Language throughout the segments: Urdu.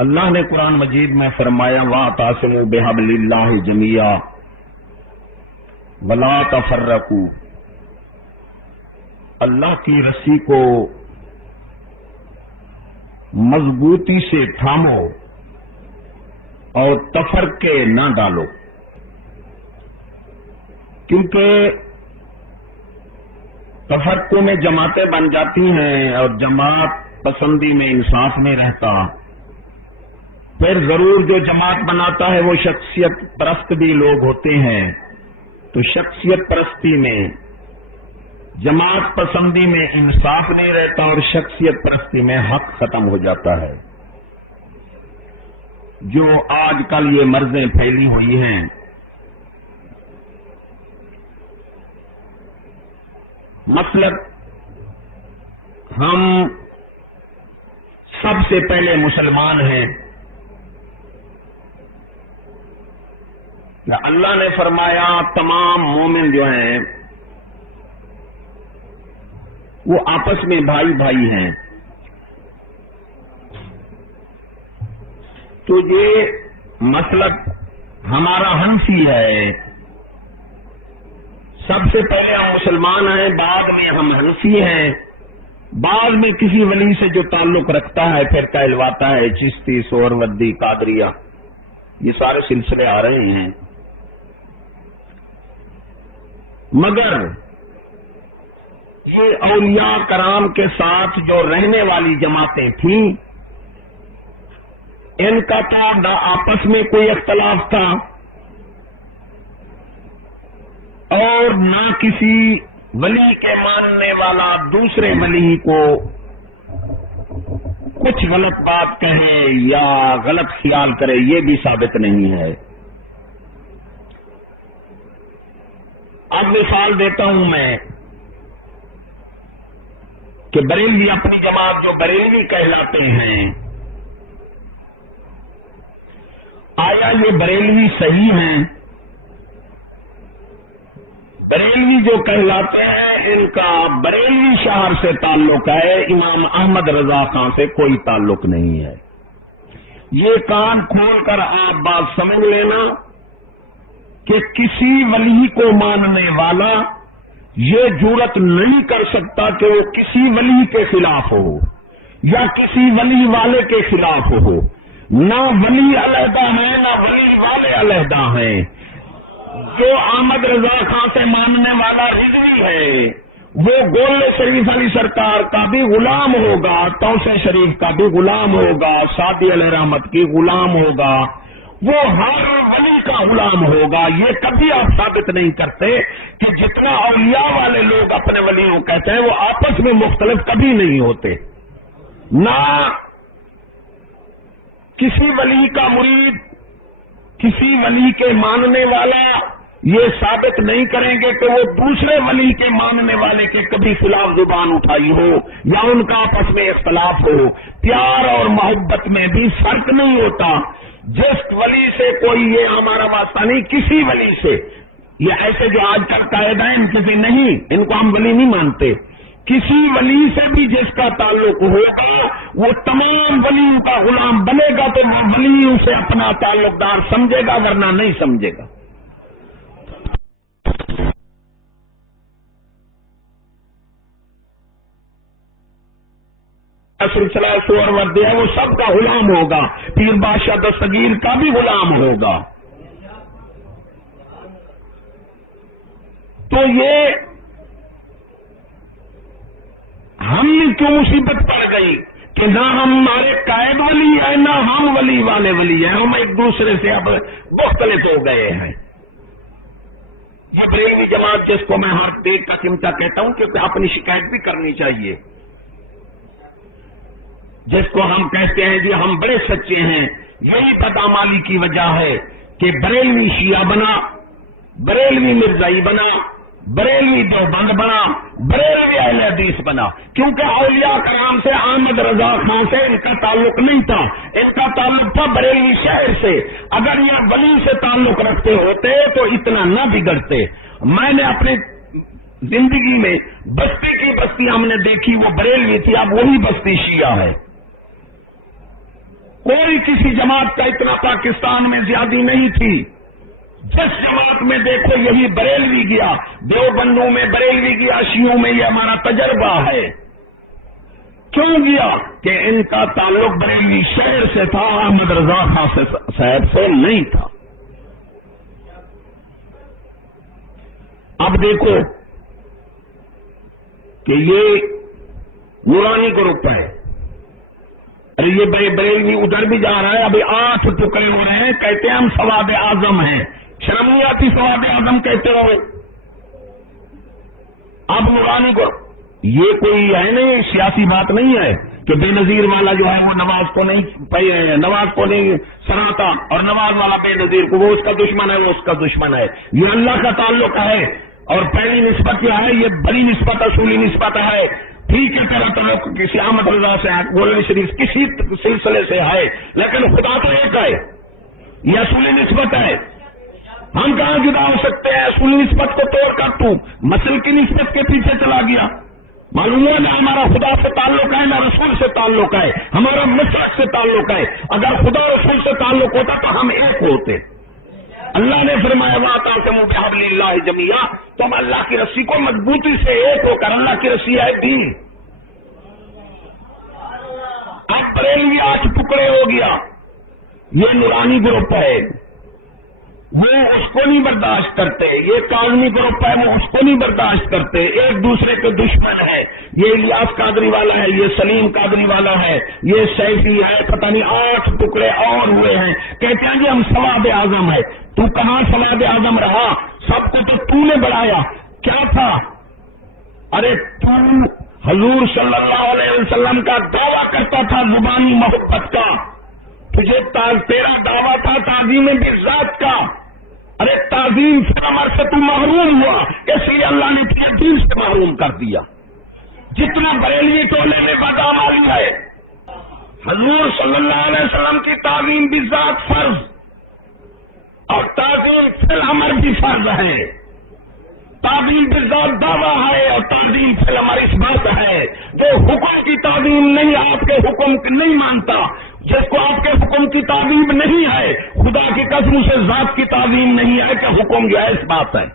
اللہ نے قرآن مجید میں فرمایا وَاعْتَصِمُوا بِحَبْلِ اللَّهِ جَمِيعًا وَلَا تَفَرَّقُوا، اللہ کی رسی کو مضبوطی سے تھامو اور تفرقے نہ ڈالو، کیونکہ تفرقوں میں جماعتیں بن جاتی ہیں اور جماعت پسندی میں انصاف نہیں رہتا، پھر ضرور جو جماعت بناتا ہے وہ شخصیت پرست بھی لوگ ہوتے ہیں، تو شخصیت پرستی میں جماعت پسندی میں انصاف نہیں رہتا اور شخصیت پرستی میں حق ختم ہو جاتا ہے۔ جو آج کل یہ مرضیں پھیلی ہوئی ہیں، مطلب ہم سب سے پہلے مسلمان ہیں، اللہ نے فرمایا تمام مومن جو ہیں وہ آپس میں بھائی بھائی ہیں، تو یہ مطلب ہمارا حنفی ہے، سب سے پہلے ہم مسلمان ہیں، بعد میں ہم حنفی ہیں، بعد میں کسی ولی سے جو تعلق رکھتا ہے پھر کہلواتا ہے چشتی، سہروردی، قادریہ، یہ سارے سلسلے آ رہے ہیں۔ مگر یہ اولیاء کرام کے ساتھ جو رہنے والی جماعتیں تھیں، ان کا تو نہ آپس میں کوئی اختلاف تھا اور نہ کسی ولی کے ماننے والا دوسرے ولی کو کچھ غلط بات کہے یا غلط خیال کرے، یہ بھی ثابت نہیں ہے۔ اب مثال دیتا ہوں میں کہ بریلوی اپنی جماعت جو بریلوی کہلاتے ہیں، آیا یہ بریلوی صحیح ہیں؟ بریلوی جو کہلاتے ہیں ان کا بریلوی شہر سے تعلق ہے، امام احمد رضا خان سے کوئی تعلق نہیں ہے۔ یہ کان کھول کر آپ بات سمجھ لینا کہ کسی ولی کو ماننے والا یہ جرأت نہیں کر سکتا کہ وہ کسی ولی کے خلاف ہو یا کسی ولی والے کے خلاف ہو، نہ ولی علیحدہ ہیں نہ ولی والے علیحدہ ہیں۔ جو احمد رضا خان سے ماننے والا رضوی ہے وہ گول شریف علی سرکار کا بھی غلام ہوگا، توسے شریف کا بھی غلام ہوگا، سعدی علیہ رحمت کی غلام ہوگا، وہ ہر ولی کا غلام ہوگا۔ یہ کبھی آپ ثابت نہیں کرتے کہ جتنا اولیاء والے لوگ اپنے ولیوں کہتے ہیں وہ آپس میں مختلف کبھی نہیں ہوتے، نہ کسی ولی کا مرید کسی ولی کے ماننے والا یہ ثابت نہیں کریں گے کہ وہ دوسرے ولی کے ماننے والے کے کبھی خلاف زبان اٹھائی ہو یا ان کا آپس میں اختلاف ہو۔ پیار اور محبت میں بھی فرق نہیں ہوتا، جس ولی سے کوئی یہ ہمارا واسطہ نہیں، کسی ولی سے، یہ ایسے جو آج کل قائدین کسی نہیں، ان کو ہم ولی نہیں مانتے، کسی ولی سے بھی جس کا تعلق ہوگا وہ تمام ولیوں کا غلام بنے گا، تو وہ ولیوں سے اپنا تعلق دار سمجھے گا ورنہ نہیں سمجھے گا۔ سلسلہ سہروردی ہے وہ سب کا غلام ہوگا، پیر بادشاہ دستگیر کا بھی غلام ہوگا۔ تو یہ ہم کیوں مصیبت پڑ گئی کہ نہ ہمارے قائد ولی ہیں نہ ہم ولی والے ولی ہیں، ہم ایک دوسرے سے اب مختلف ہو گئے ہیں۔ یہ بریلوی جماعت جس کو میں ہر دیکھ کا چمٹا کہتا ہوں کیونکہ اپنی شکایت بھی کرنی چاہیے، جس کو ہم کہتے ہیں جی ہم بڑے سچے ہیں، یہی بدعمالی کی وجہ ہے کہ بریلوی شیعہ بنا، بریلوی مرزائی بنا، بریلوی دیوبند بنا، بریلوی اہل حدیث بنا، کیونکہ اولیاء کرام سے احمد رضا خان سے ان کا تعلق نہیں تھا، ان کا تعلق تھا بریلوی شہر سے۔ اگر یہ ولی سے تعلق رکھتے ہوتے تو اتنا نہ بگڑتے۔ میں نے اپنی زندگی میں بستی کی بستی ہم نے دیکھی، وہ بریلوی تھی، اب وہی بستی شیعہ ہے۔ کوئی کسی جماعت کا اتنا پاکستان میں زیادتی نہیں تھی. جس جماعت میں دیکھو یہی بریلوی گیا، دیوبندوں میں بریلوی گیا، شیعوں میں یہ ہمارا تجربہ ہے. کیوں گیا؟ کہ ان کا تعلق بریلوی شہر سے تھا، احمد رضا خان صاحب سے نہیں تھا. اب دیکھو کہ یہ نورانی گروپ ہے، ارے یہ بریلوی ادھر بھی جا رہا ہے. ابھی 8 ٹکڑے ہو رہے ہیں، کہتے ہیں ہم سواد اعظم ہیں. شرم نہیں آتی سواد اعظم کہتے رہو. اب نورانی گروپ یہ کوئی ہے نہیں، سیاسی بات نہیں ہے کہ بے نظیر والا جو ہے وہ نواز کو نہیں نواز کو نہیں سراہتا اور نواز والا بے نظیر کو، وہ اس کا دشمن ہے، وہ اس کا دشمن ہے. یہ اللہ کا تعلق ہے. اور پہلی نسبت کیا ہے؟ یہ بڑی نسبت اصولی نسبت ہے. ٹھیک ہے تیرا تعلق کسی احمد رضا سے ہے، گولوی شریف کسی سلسلے سے ہے، لیکن خدا تو ایک ہے. یہ اصولی نسبت ہے. ہم کہاں جدا ہو سکتے ہیں؟ اصولی نسبت کو توڑ کر تو مسل کی نسبت کے پیچھے چلا گیا. معلوم ہے نہ ہمارا خدا سے تعلق ہے، نہ رسول سے تعلق ہے، ہمارا مسلک سے تعلق ہے. اگر خدا رسول سے تعلق ہوتا تو ہم ایک ہوتے. اللہ نے فرمایا وَاعْتَصِمُوا بِحَبْلِ اللَّهِ جَمِيعًا، تم اللہ کی رسی کو مضبوطی سے ایک ہو کر، اللہ کی رسی ہے دین. اب بریلوی 8 ٹکڑے ہو گیا. یہ نورانی گروپ ہے، وہ اس کو نہیں برداشت کرتے. یہ کاظمی گروپ ہے، وہ اس کو نہیں برداشت کرتے. ایک دوسرے کے دشمن ہے. یہ الیاس قادری والا ہے، یہ سلیم قادری والا ہے، یہ سیفی ہے، پتہ نہیں 8 ٹکڑے اور ہوئے ہیں. کہتے ہیں جی ہم سواد اعظم ہے. تو کہاں سواد اعظم رہا؟ سب کو تو نے بڑھایا. کیا تھا؟ ارے تو حضور صلی اللہ علیہ وسلم کا دعویٰ کرتا تھا زبانی محبت کا. تجھے تیرا دعویٰ تھا تعظیم بالذات کا. ارے تعظیم سے عمر سے تو محروم ہوا، اس لیے اللہ نے تجھے دین سے محروم کر دیا. جتنا بریلوی ٹولے میں بدعمالی ہے، حضور صلی اللہ علیہ وسلم کی تعظیم بالذات فرض اور تعظیم فی الامر بھی فرض ہے. تعظیم بالذات دعویٰ ہے اور تعظیم فی الامر اس بات ہے. جو حکم کی تعظیم نہیں، آپ کے حکم نہیں مانتا، جس کو آپ کے حکم کی تعظیم نہیں ہے، خدا کی قسم سے ذات کی تعظیم نہیں ہے کہ حکم جو ہے اس بات ہے.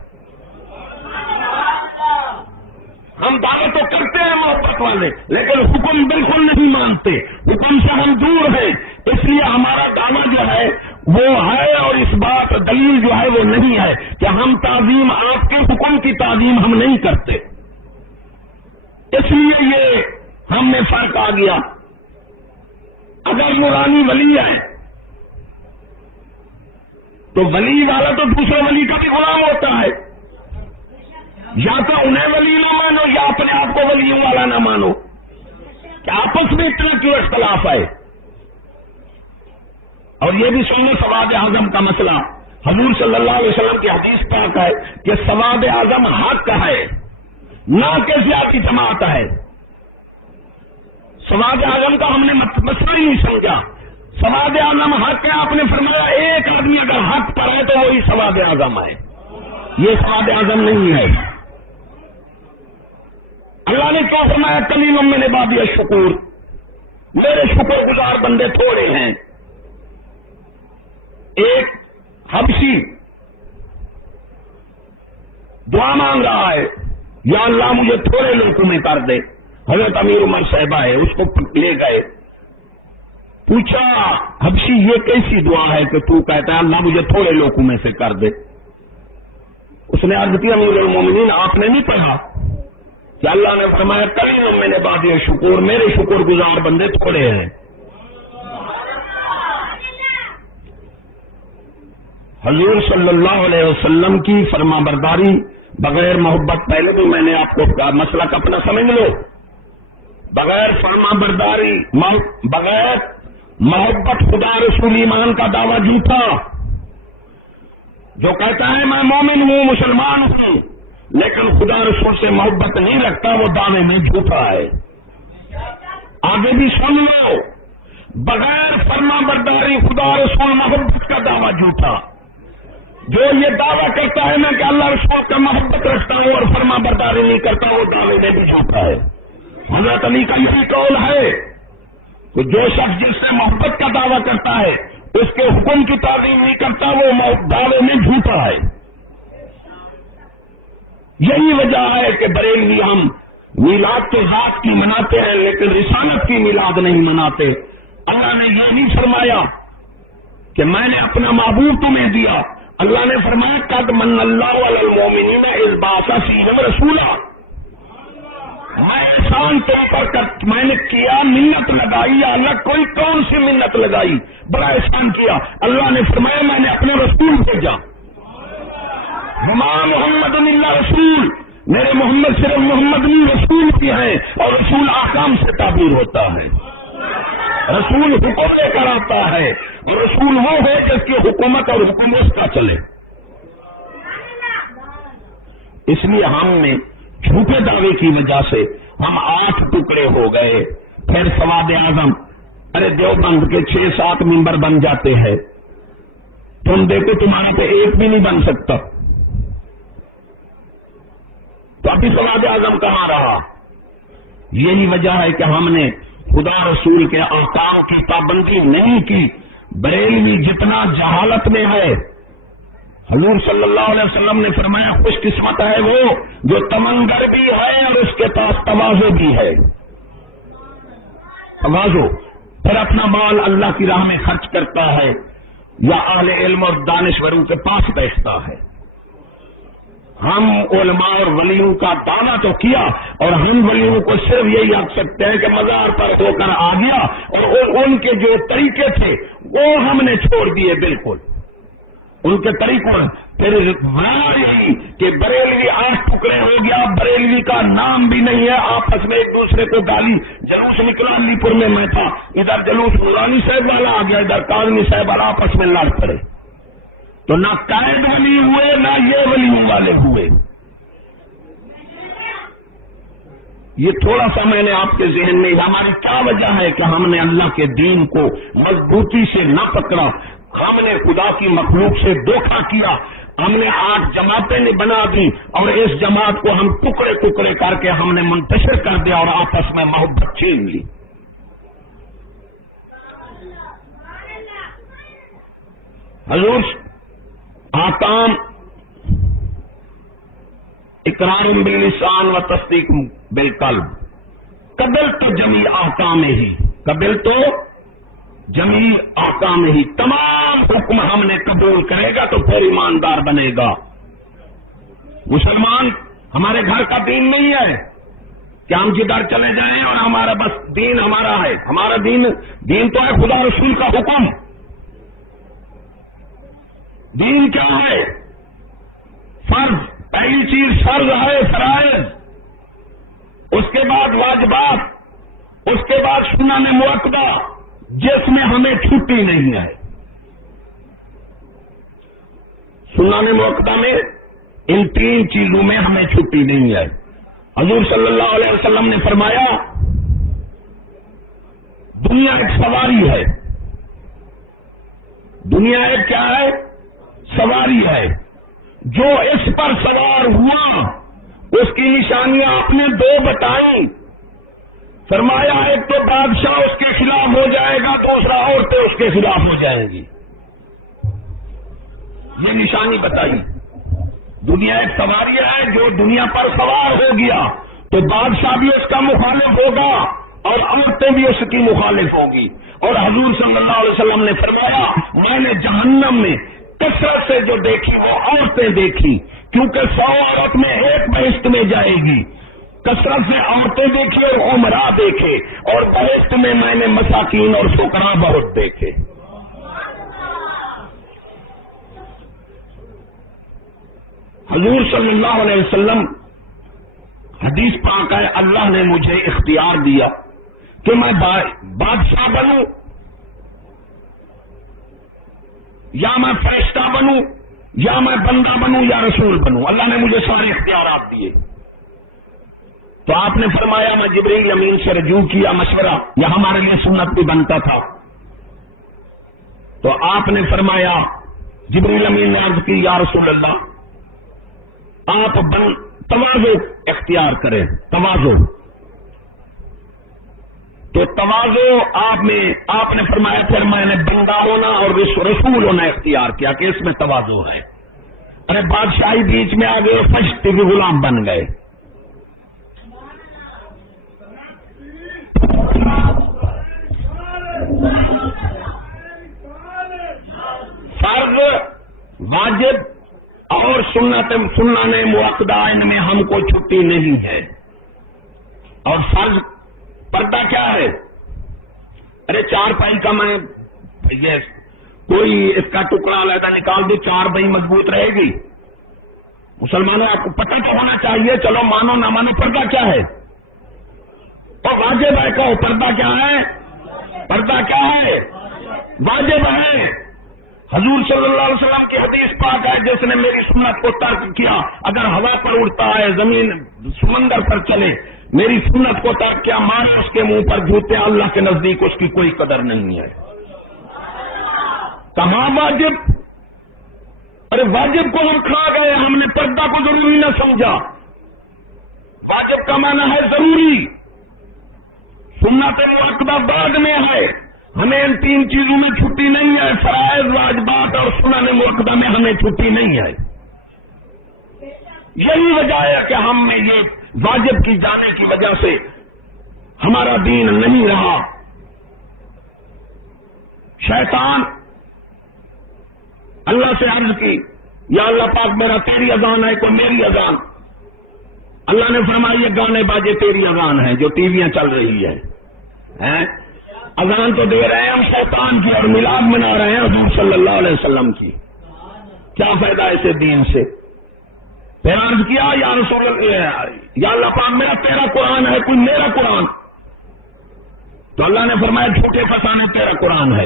ہم دعویٰ تو کرتے ہیں محبت والے، لیکن حکم بالکل نہیں مانتے. حکم سے ہم دور ہیں. اس لیے ہمارا دعویٰ جو ہے وہ ہے، اور اس بات دلیل جو ہے وہ نہیں ہے کہ ہم تعظیم، آپ کے حکم کی تعظیم ہم نہیں کرتے. اس لیے یہ ہم میں فرق آ گیا. اگر نورانی ولی ہے تو ولی والا تو دوسرے ولی کا بھی غلام ہوتا ہے. یا تو انہیں ولی نہ مانو یا اپنے آپ کو ولیوں والا نہ مانو. کہ آپس میں اتنا کیوں اختلاف ہے؟ اور یہ بھی سنو سواد اعظم کا مسئلہ. حضور صلی اللہ علیہ وسلم کی حدیث پاک ہے کہ سواد اعظم حق ہے، نہ کہ سیاسی جماعت ہے. سواد اعظم کا ہم نے مسئلہ ہی نہیں سمجھا. سواد اعظم حق ہے. آپ نے فرمایا ایک آدمی اگر حق پر ہے تو وہی سواد اعظم ہے. یہ سواد اعظم نہیں ہے. اللہ نے کیا فرمایا؟ قلیل من عبادی الشکور، میرے شکر گزار بندے تھوڑے ہیں. ایک حبشی دعا مانگ رہا ہے، یا اللہ مجھے تھوڑے لوگوں میں کر دے. حضرت امیر عمر صاحبہ ہے، اس کو لے گئے. پوچھا حبشی یہ کیسی دعا ہے کہ تو کہتا ہے اللہ مجھے تھوڑے لوگوں میں سے کر دے؟ اس نے عرض کی امیر المومنین آپ نے نہیں پڑھا کہ اللہ نے فرمایا قلیل من عبادی الشکور، میرے شکر گزار بندے تھوڑے ہیں. حضور صلی اللہ علیہ وسلم کی فرما برداری بغیر محبت، پہلے بھی میں نے آپ کو مسلک اپنا سمجھ لو، بغیر فرما برداری، بغیر محبت خدا رسول ایمان کا دعویٰ جھوٹا. جو کہتا ہے میں مومن ہوں، مسلمان ہوں، لیکن خدا رسول سے محبت نہیں رکھتا، وہ دعوے میں جھوٹا ہے. آگے بھی سن لو، بغیر فرما برداری خدا رسول محبت کا دعویٰ جھوٹا. جو یہ دعویٰ کرتا ہے میں کہ اللہ رسول کا محبت رکھتا ہوں اور فرما برداری نہیں کرتا، وہ دعوے میں بھی جھوٹا ہے. حضرت علی کا یہی قول ہے، تو جو شخص جس سے محبت کا دعویٰ کرتا ہے اس کے حکم کی تعظیم نہیں کرتا وہ دعوے میں جھوٹا ہے. یہی وجہ ہے کہ بریلوی ہم میلاد تو ذات کی مناتے ہیں لیکن رسالت کی میلاد نہیں مناتے. اللہ نے یہ نہیں فرمایا کہ میں نے اپنا محبوب تمہیں دیا. اللہ نے فرمایا قد من اللہ علی المؤمنین اذ بعث فیہم رسولا. میں احسان طور پر میں نے کیا، منت لگائی. یا اللہ کوئی کون سی منت لگائی، بڑا احسان کیا. اللہ نے فرمایا میں نے اپنے رسول بھیجا. وما محمد الا رسول، میرے محمد صرف محمد نہیں رسول کی ہیں، اور رسول احکام سے تعبیر ہوتا ہے. رسول حکم لے کر آتا ہے، اور رسول وہ ہے جس کی حکومت اور حکم اس کا چلے. اس لیے ہم نے جھوٹے دعوے کی وجہ سے ہم 8 ٹکڑے ہو گئے. پھر سواد اعظم، ارے دیوبند کے 6-7 ممبر بن جاتے ہیں، تم دیکھو تمہارا پہ ایک بھی نہیں بن سکتا. تو ابھی سواد اعظم کہاں رہا؟ یہی وجہ ہے کہ ہم نے خدا رسول کے احکام کی پابندی نہیں کی. بریلوی جتنا جہالت میں ہے، حضور صلی اللہ علیہ وسلم نے فرمایا خوش قسمت ہے وہ جو تمنگر بھی ہے اور اس کے پاس تواضع بھی ہے. تواضع، پھر اپنا مال اللہ کی راہ میں خرچ کرتا ہے یا اہل علم اور دانشوروں کے پاس بیٹھتا ہے. ہم علماء اور ولیوں کا دعویٰ تو کیا، اور ہم ولیوں کو صرف یہی رکھ سکتے ہیں کہ مزار پر ہو کر آ گیا، اور ان کے جو طریقے تھے وہ ہم نے چھوڑ دیے بالکل ان کے طریقوں. پھر یہی کہ بریلوی 8 ٹکڑے ہو گیا. بریلوی کا نام بھی نہیں ہے. آپس میں ایک دوسرے کو گالی. جلوس نکلا علی پور میں میں تھا، ادھر جلوس نورانی صاحب والا آ گیا، ادھر کاظمی صاحب والا، آپس میں لڑ پڑے. تو نہ قائد ولی ہوئے نہ یہ ولیوں والے ہوئے. یہ تھوڑا سا میں نے آپ کے ذہن میں، ہماری کیا وجہ ہے کہ ہم نے اللہ کے دین کو مضبوطی سے نہ پکڑا. ہم نے خدا کی مخلوق سے دھوکہ کیا. ہم نے 8 جماعتیں بنا دی، اور اس جماعت کو ہم ٹکڑے ٹکڑے کر کے ہم نے منتشر کر دیا اور آپس میں محبت چھین لی. حضور آکام اقرار باللسان و تصدیق بالقلب، قبل تو جمیع احکام ہی، قبل تو جمیع احکام ہی، تمام حکم ہم نے قبول کرے گا تو پھر ایماندار بنے گا. مسلمان ہمارے گھر کا دین نہیں ہے کہ ہم جدھر چلے جائیں اور ہمارا بس دین ہمارا ہے. ہمارا دین تو ہے خدا رسول کا حکم. دین کیا ہے؟ فرض. پہلی چیز فرض ہے، فرائض، اس کے بعد واجبات، اس کے بعد سنن مؤکدہ جس میں ہمیں چھٹی نہیں ہے. سنن مؤکدہ میں ان 3 چیزوں میں ہمیں چھٹی نہیں ہے. حضور صلی اللہ علیہ وسلم نے فرمایا دنیا ایک سواری ہے. دنیا ایک کیا ہے؟ سواری ہے. جو اس پر سوار ہوا اس کی نشانیاں آپ نے 2 بتائیں. فرمایا ایک تو بادشاہ اس کے خلاف ہو جائے گا، دوسرا عورتیں اس کے خلاف ہو جائیں گی. یہ نشانی بتائی. دنیا ایک سواری ہے، جو دنیا پر سوار ہو گیا تو بادشاہ بھی اس کا مخالف ہوگا اور عورتیں بھی اس کی مخالف ہوگی. اور حضور صلی اللہ علیہ وسلم نے فرمایا میں نے جہنم میں کثرت سے جو دیکھی وہ عورتیں دیکھی، کیونکہ 100 عورت میں ایک بہشت میں جائے گی. کثرت سے عورتیں دیکھی اور عمرہ دیکھے، اور بہشت میں نے مساکین اور فقراء بہت دیکھے. حضور صلی اللہ علیہ وسلم حدیث پاک ہے اللہ نے مجھے اختیار دیا کہ میں بادشاہ بنوں یا میں فرشتہ بنوں یا میں بندہ بنوں یا رسول بنوں. اللہ نے مجھے سارے اختیارات دیے. تو آپ نے فرمایا میں جبریل امین سے رجوع کیا مشورہ، یا ہمارے لیے سنت بھی بنتا تھا. تو آپ نے فرمایا جبریل امین نے عرض کی یا رسول اللہ آپ تواضع اختیار کریں. تواضع تو تواضع آپ نے فرمایا پھر میں نے بندہ ہونا اور رسول ہونا اختیار کیا کہ اس میں تواضع ہے. ارے بادشاہی بیچ میں آ گئے، فشتی بھی غلام بن گئے. فرض، واجب اور سنن مؤکدہ ان میں ہم کو چھٹی نہیں ہے. اور فرض پردہ کیا ہے؟ ارے 4 پائی کا میں یہ کوئی اس کا ٹکڑا علیحدہ نکال دو، 4 پائی مضبوط رہے گی. مسلمانوں آپ کو پتہ تو ہونا چاہیے، چلو مانو نہ مانو پردہ کیا ہے. اور واجب ہے، کہو پردہ کیا ہے؟ پردہ کیا ہے؟ واجب ہے. حضور صلی اللہ علیہ وسلم کی حدیث پاک ہے، جس نے میری سنت کو ترک کیا، اگر ہوا پر اڑتا ہے، زمین سمندر پر چلے، میری سنت کو ترک کیا، مارے اس کے منہ پر جوتے، اللہ کے نزدیک اس کی کوئی قدر نہیں ہے. کہاں واجب؟ ارے واجب کو ہم کھا گئے، ہم نے پردہ کو ضروری نہ سمجھا. واجب کا معنی ہے ضروری، سنت مؤکدہ بعد میں ہے. ہمیں ان 3 چیزوں میں چھٹی نہیں ہے، فرائض، واجبات اور سنن مؤکدہ میں ہمیں چھٹی نہیں ہے. یہی وجہ ہے کہ ہم میں یہ واجب کی جانے کی وجہ سے ہمارا دین نہیں رہا. شیطان اللہ سے عرض کی، یا اللہ پاک میرا تیری اذان ہے، کوئی میری اذان. اللہ نے فرمایا یہ گانے باجے تیری اذان ہے جو ٹی ویاں چل رہی ہے. اذان تو دے رہے ہیں ہم شیطان کی اور میلاد منا رہے ہیں حضور صلی اللہ علیہ وسلم کی. کیا فائدہ ایسے دین سے؟ پھر عرض کیا یا رسول اللہ، یا اللہ پاک میرا تیرا قرآن ہے، کوئی میرا قرآن. تو اللہ نے فرمایا جھوٹے فسانے تیرا قرآن ہے.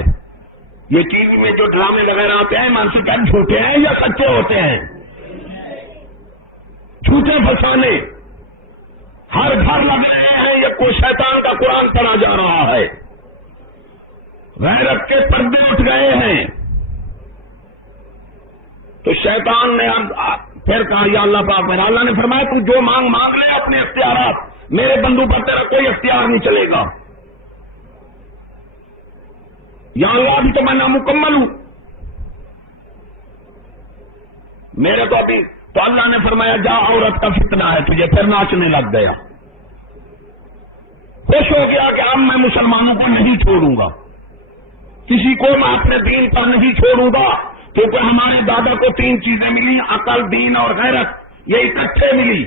یہ ٹی وی میں جو ڈرامے وغیرہ آتے ہیں مانسی کیا جھوٹے ہیں یا سچے ہوتے ہیں؟ جھوٹے فسانے ہر گھر لگ رہے ہیں، یہ کوئی شیطان کا قرآن پڑھا جا رہا ہے. غیرت کے پردے اٹھ گئے ہیں. تو شیطان نے پھر کہا یا اللہ پاک میرا. اللہ نے فرمایا تو جو مانگ لے اپنے اختیارات، میرے بندوں پر تیرا کوئی اختیار نہیں چلے گا. یا اللہ ابھی تو میں نامکمل ہوں، میرے تو ابھی. تو اللہ نے فرمایا جا عورت کا فتنہ ہے تجھے. پھر ناچنے لگ گیا، خوش ہو گیا کہ اب میں مسلمانوں کو نہیں چھوڑوں گا، کسی کو میں اپنے دین پر نہیں چھوڑوں گا. کیونکہ ہمارے دادا کو 3 چیزیں ملی، عقل، دین اور غیرت. یہ اکٹھے ملی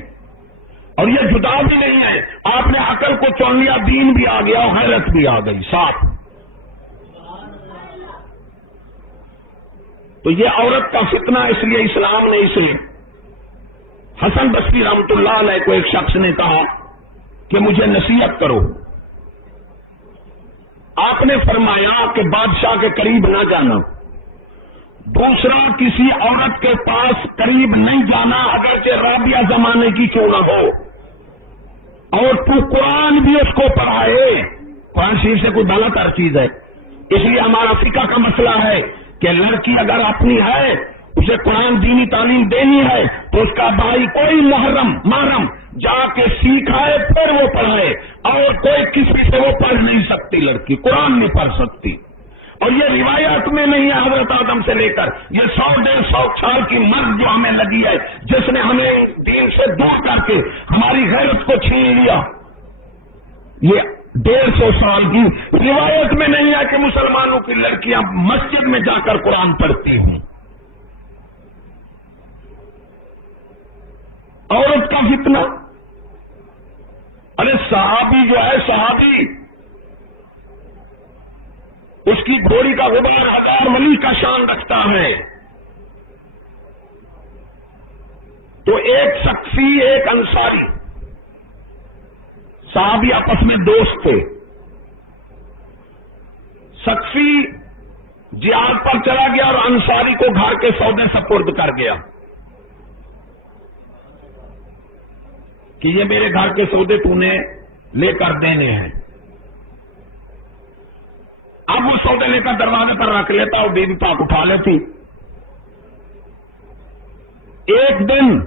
اور یہ جدا بھی نہیں ہے. آپ نے عقل کو چن لیا، دین بھی آ گیا اور غیرت بھی آ گئی ساتھ. تو یہ عورت کا فتنہ، اس لیے اسلام نے اسے، حسن بصری رحمۃ اللہ علیہ کو ایک شخص نے کہا کہ مجھے نصیحت کرو. آپ نے فرمایا کہ بادشاہ کے قریب نہ جانا، دوسرا کسی عورت کے پاس قریب نہیں جانا اگرچہ رابعہ زمانے کی کیوں نہ ہو، اور تو قرآن بھی اس کو پڑھائے. قرآن شریف سے کوئی غلط ہر چیز ہے. اس لیے ہمارا فقہ کا مسئلہ ہے کہ لڑکی اگر اپنی ہے، اسے قرآن دینی تعلیم دینی ہے، تو اس کا بھائی کوئی محرم جا کے سیکھائے پھر وہ پڑھائے. اور کوئی کسی سے وہ پڑھ نہیں سکتی، لڑکی قرآن نہیں پڑھ سکتی. اور یہ روایات میں نہیں ہے، حضرت آدم سے لے کر یہ 100-150 سال کی مرض جو ہمیں لگی ہے، جس نے ہمیں دین سے دور کر کے ہماری غیرت کو چھین لیا. یہ 150 سال کی روایت میں نہیں ہے کہ مسلمانوں کی لڑکیاں مسجد میں جا کر قرآن پڑھتی ہوں. عورت کا فتنہ، ارے صحابی جو ہے، صحابی اس کی گھوڑی کا غبار 1000 ولی کا شان رکھتا ہے. تو ایک سقفی ایک انصاری صحابی آپس میں دوست تھے. سقفی جہاد پر چلا گیا اور انصاری کو گھر کے سودے سپرد کر گیا کہ یہ میرے گھر کے سودے تو نے لے کر دینے ہیں. اب وہ سودے لے کر دروازے پر رکھ لیتا اور بیوی پاک اٹھا لیتی. ایک دن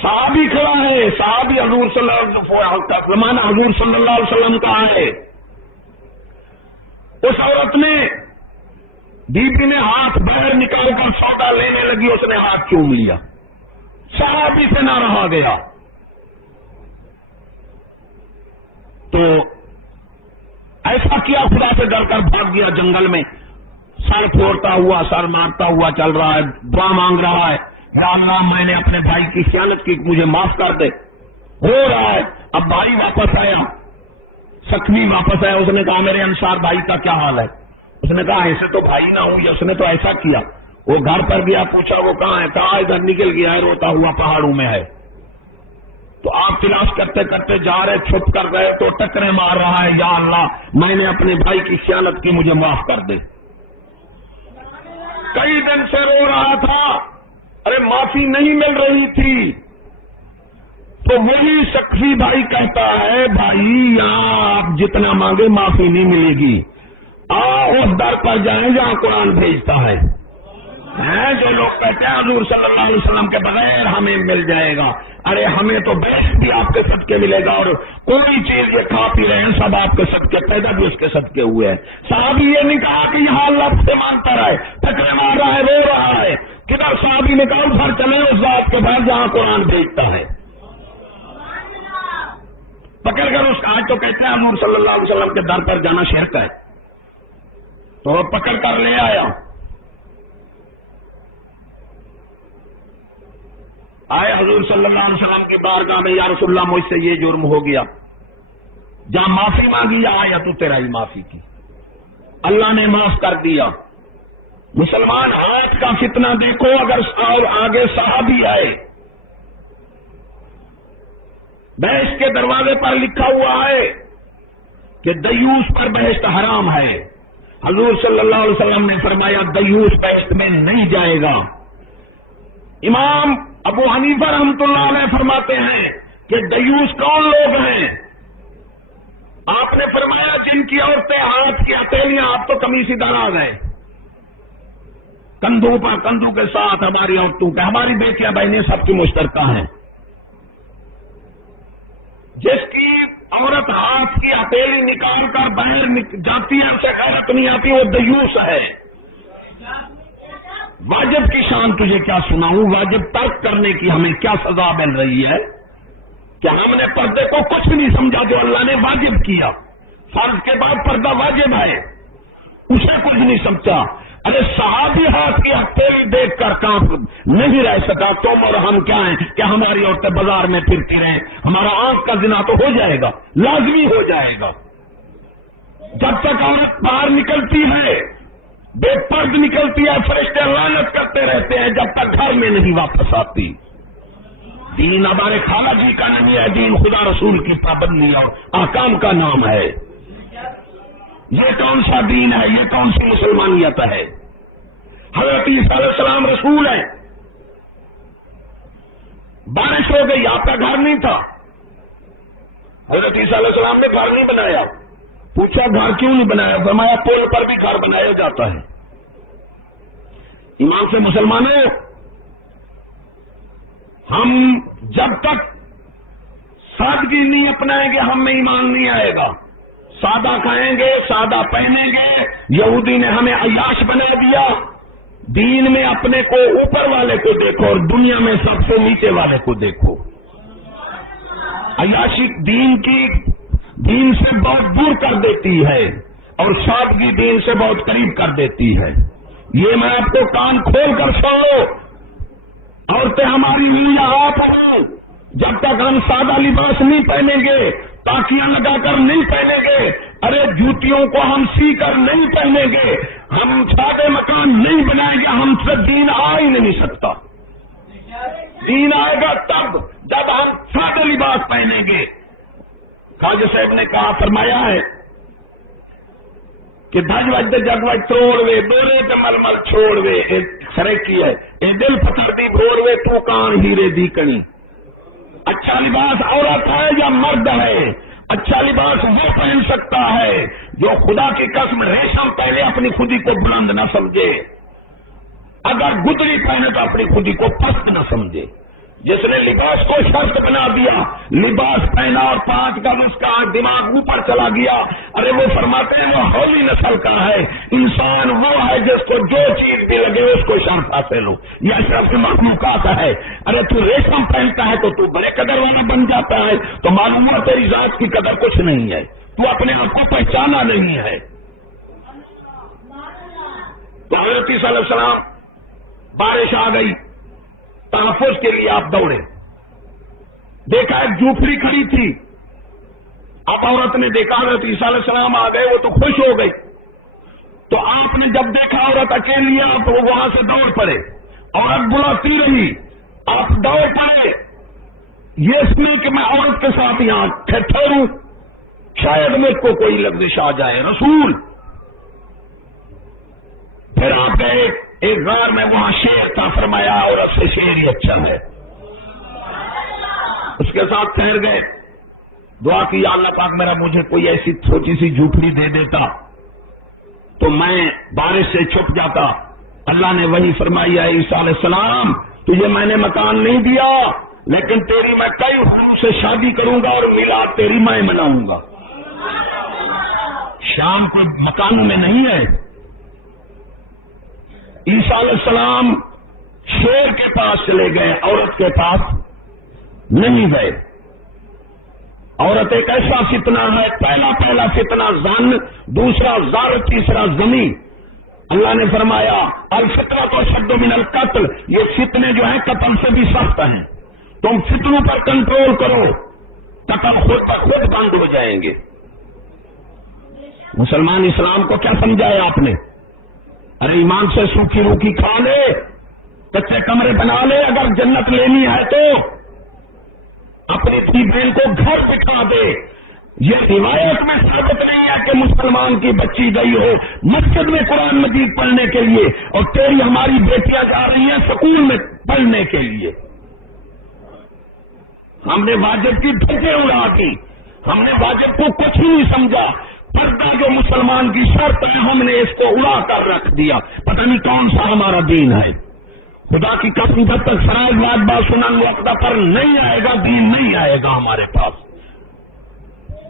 صحابی کھڑا ہے، صحابی حضور صلی اللہ علیہ وسلم کا ہے. اس عورت نے بی بی نے ہاتھ باہر نکال کر سودا لینے لگی، اس نے ہاتھ چوم لیا، صحابی سے نہ رہا گیا. تو ایسا کیا، خدا سے ڈر کر بھاگ گیا جنگل میں، سر پھوڑتا ہوا، سر مارتا ہوا چل رہا ہے، دعا مانگ رہا ہے، یا اللہ میں نے اپنے بھائی کی خیانت کی، مجھے معاف کر دے. رو رہا ہے. اب بھائی واپس آیا، سخمی واپس آیا. اس نے کہا میرے انصار بھائی کا کیا حال ہے؟ اس نے کہا ایسے تو بھائی نہ ہوں، اس نے تو ایسا کیا. وہ گھر پر گیا، پوچھا وہ کہاں ہے؟ کہا ادھر نکل گیا ہے، روتا ہوا پہاڑوں میں ہے. تو آپ تلاش کرتے کرتے جا رہے، چھپ کر گئے تو ٹکرے مار رہا ہے، یا اللہ میں نے اپنے بھائی کی خیانت کی، مجھے معاف کر دے. کئی دن سے رو رہا تھا، ارے معافی نہیں مل رہی تھی. تو وہی سخی بھائی کہتا ہے بھائی یہاں آپ جتنا مانگے معافی نہیں ملے گی، اس در پر جائیں جہاں قرآن بھیجتا ہے. جو لوگ کہتے ہیں حضور صلی اللہ علیہ وسلم کے بغیر ہمیں مل جائے گا، ارے ہمیں تو بیسٹ بھی آپ کے صدقے ملے گا، اور کوئی چیز یہ کھا پی رہے ہیں سب آپ کے صدقے، پیدا بھی اس کے صدقے ہوئے ہیں. صحابی یہ نہیں کہا کہ یہاں اللہ سے مانگتا رہے، ٹکرے مار رہا ہے، رو رہا ہے. کدھر صحابی نے کہا گھر چلے اس ذات کے بعد جہاں قرآن بھیجتا ہے. پکڑ کر اس آج تو کہتے ہیں حضور صلی اللہ علیہ وسلم کے در پر جانا شرک ہے، تو وہ پکڑ کر لے آیا. آئے حضور صلی اللہ علیہ وسلم کی بارگاہ میں، یا رسول اللہ مجھ سے یہ جرم ہو گیا. جہاں معافی مانگی یا آیا تو تیرا ہی معافی کی، اللہ نے معاف کر دیا. مسلمان ہاتھ کا فتنہ دیکھو. اگر اور آگے صحابی آئے، بہشت کے دروازے پر لکھا ہوا ہے کہ دیوس پر بہشت حرام ہے. حضور صلی اللہ علیہ وسلم نے فرمایا دیوس بہشت میں نہیں جائے گا. امام ابو حنیفہ رحمۃ اللہ علیہ فرماتے ہیں کہ دیوس کون لوگ ہیں؟ آپ نے فرمایا جن کی عورتیں ہاتھ کی ہتھیلیاں، آپ تو قمیص دار آ گئے، کندھوں پر کندھوں کے ساتھ ہماری عورتوں کے، ہماری بیٹیاں بہنیں سب کی مشترکہ ہیں. جس کی عورت ہاتھ کی ہتھیلی نکال کر باہر جاتی ہے، اسے غیرت نہیں آتی، وہ دیوس ہے. واجب کی شان تجھے کیا سناؤں؟ واجب ترک کرنے کی ہمیں کیا سزا مل رہی ہے کہ ہم نے پردے کو کچھ نہیں سمجھا جو اللہ نے واجب کیا. فرض کے بعد پردہ واجب ہے، اسے کچھ نہیں سمجھا. ارے صحابی ہاتھ کی ہتھیلی دیکھ کر کام نہیں رہ سکا. تم اور ہم کیا ہیں کہ ہماری عورتیں بازار میں پھرتی رہیں؟ ہمارا آنکھ کا زنا تو ہو جائے گا، لازمی ہو جائے گا. جب تک عورت باہر نکلتی ہے، بے پرد نکلتی ہے، فرشتے لعنت کرتے رہتے ہیں جب تک گھر میں نہیں واپس آتی. دین ہمارے خالہ جی کا نہیں ہے، دین خدا رسول کی پابندی اور احکام کا نام ہے. یہ کون سا دین ہے؟ یہ کون سی مسلمانیت ہے؟ حضرت عیسیٰ علیہ السلام رسول ہے. بارش ہو گئی، آپ کا گھر نہیں تھا، حضرت عیسیٰ علیہ السلام نے گھر نہیں بنایا. پوچھا گھر کیوں نہیں بنایا؟ فرمایا پل پر بھی گھر بنایا جاتا ہے. ایمان سے مسلمانوں، ہم جب تک سادگی نہیں اپنائیں گے ہم میں ایمان نہیں آئے گا. سادہ کھائیں گے، سادہ پہنیں گے. یہودی نے ہمیں عیاش بنا دیا. دین میں اپنے کو اوپر والے کو دیکھو اور دنیا میں سب سے نیچے والے کو دیکھو. عیاشی دین سے بہت دور کر دیتی ہے اور سادگی دین سے بہت قریب کر دیتی ہے. یہ میں آپ کو کان کھول کر سن لو. عورتیں ہماری ہوئی یا آپ ہوں، جب تک ہم سادہ لباس نہیں پہنیں گے، تاکیاں لگا کر نہیں پہنیں گے، ارے جوتیوں کو ہم سی کر نہیں پہنیں گے، ہم سادے مکان نہیں بنائیں گے، ہم سے دین آ ہی نہیں سکتا. دین آئے گا تب جب ہم سادے لباس پہنیں گے. خواجہ صاحب نے کہا، فرمایا ہے کہ دھج وج جگ وج توڑ وے، بورے تے مل مل چھوڑ وے. سریکی ہے اے دل پتھر دی بھور وے، تو کان ہیرے دی کنی. اچھا لباس عورت ہے یا مرد ہے؟ اچھا لباس وہ پہن سکتا ہے جو خدا کی قسم ریشم پہلے اپنی خودی کو بلند نہ سمجھے، اگر گدڑی پہنے تو اپنی خودی کو پست نہ سمجھے. جس نے لباس کو شرط بنا دیا، لباس پہنا اور 5 گز اس کا دماغ اوپر چلا گیا، ارے وہ فرماتے ہیں وہ ہولی نسل کا ہے، انسان وہ ہے جس کو جو چیز بھی لگے اس کو شرط حاصل ہو، یہ اشرف مخلوقات ہے۔ ارے تو ریشم پہنتا ہے تو بڑے قدر والا بن جاتا ہے، تو معلوم ہوا تیری ذات کی قدر کچھ نہیں ہے، تو اپنے آپ کو پہچانا نہیں ہے۔ تو حضرت صلی اللہ علیہ وسلم بارش آ گئی، تحفظ کے لیے آپ دوڑے، دیکھا ایک جھوپڑی کھڑی تھی، اب عورت نے دیکھا حضرت عیسیٰ علیہ السلام آ گئے، وہ تو خوش ہو گئی، تو آپ نے جب دیکھا عورت اکیلی ہے آپ وہ وہاں سے دوڑ پڑے، عورت بلاتی رہی، آپ دوڑ پڑے، یہ اس میں کہ میں عورت کے ساتھ یہاں ٹھہروں، شاید میرے کو کوئی لغزش آ جائے، رسول۔ پھر آپ گئے ایک غار میں، وہاں شیر تھا، فرمایا عورت سے شیر ہی اچھا ہے، اس کے ساتھ ٹھہر گئے، دعا کی یا اللہ پاک میرا مجھے کوئی ایسی چھوٹی سی جھوپڑی دے دیتا تو میں بارش سے چھپ جاتا۔ اللہ نے وہی فرمایا ہے عیسیٰ علیہ السلام تجھے میں نے مکان نہیں دیا، لیکن تیری میں کئی حور سے شادی کروں گا اور میلاد تیری میں مناؤں گا۔ شام کو مکان میں نہیں ہے۔ عیسیٰ علیہ السلام شیر کے پاس چلے گئے، عورت کے پاس نہیں گئے۔ عورت ایک ایسا فتنہ ہے، پہلا فتنہ زن، دوسرا زر، تیسرا زمین۔ اللہ نے فرمایا الفطرۃ اشد من القتل، یہ فتنے جو ہیں قتل سے بھی سخت ہیں، تم فتنوں پر کنٹرول کرو، قتل خود پر خود بند ہو جائیں گے۔ مسلمان اسلام کو کیا سمجھایا آپ نے؟ ارے ایمان سے سوکھی روکھی کھا لے، کچے کمرے بنا لے، اگر جنت لینی ہے تو اپنی تھی بہن کو گھر بٹھا دے۔ یہ روایت میں ثابت نہیں ہے کہ مسلمان کی بچی گئی ہو مسجد میں قرآن مجید پڑھنے کے لیے اور تیری ہماری بیٹیاں جا رہی ہیں سکول میں پڑھنے کے لیے۔ ہم نے واجب کی دھجے اڑا دی، ہم نے واجب کو کچھ ہی نہیں سمجھا، پردہ جو مسلمان کی شرط ہے ہم نے اس کو اڑا کر رکھ دیا، پتہ نہیں کون سا ہمارا دین ہے۔ خدا کی قسم جب تک فرائض واجبات سنن وقت پر نہیں آئے گا دین نہیں آئے گا ہمارے پاس۔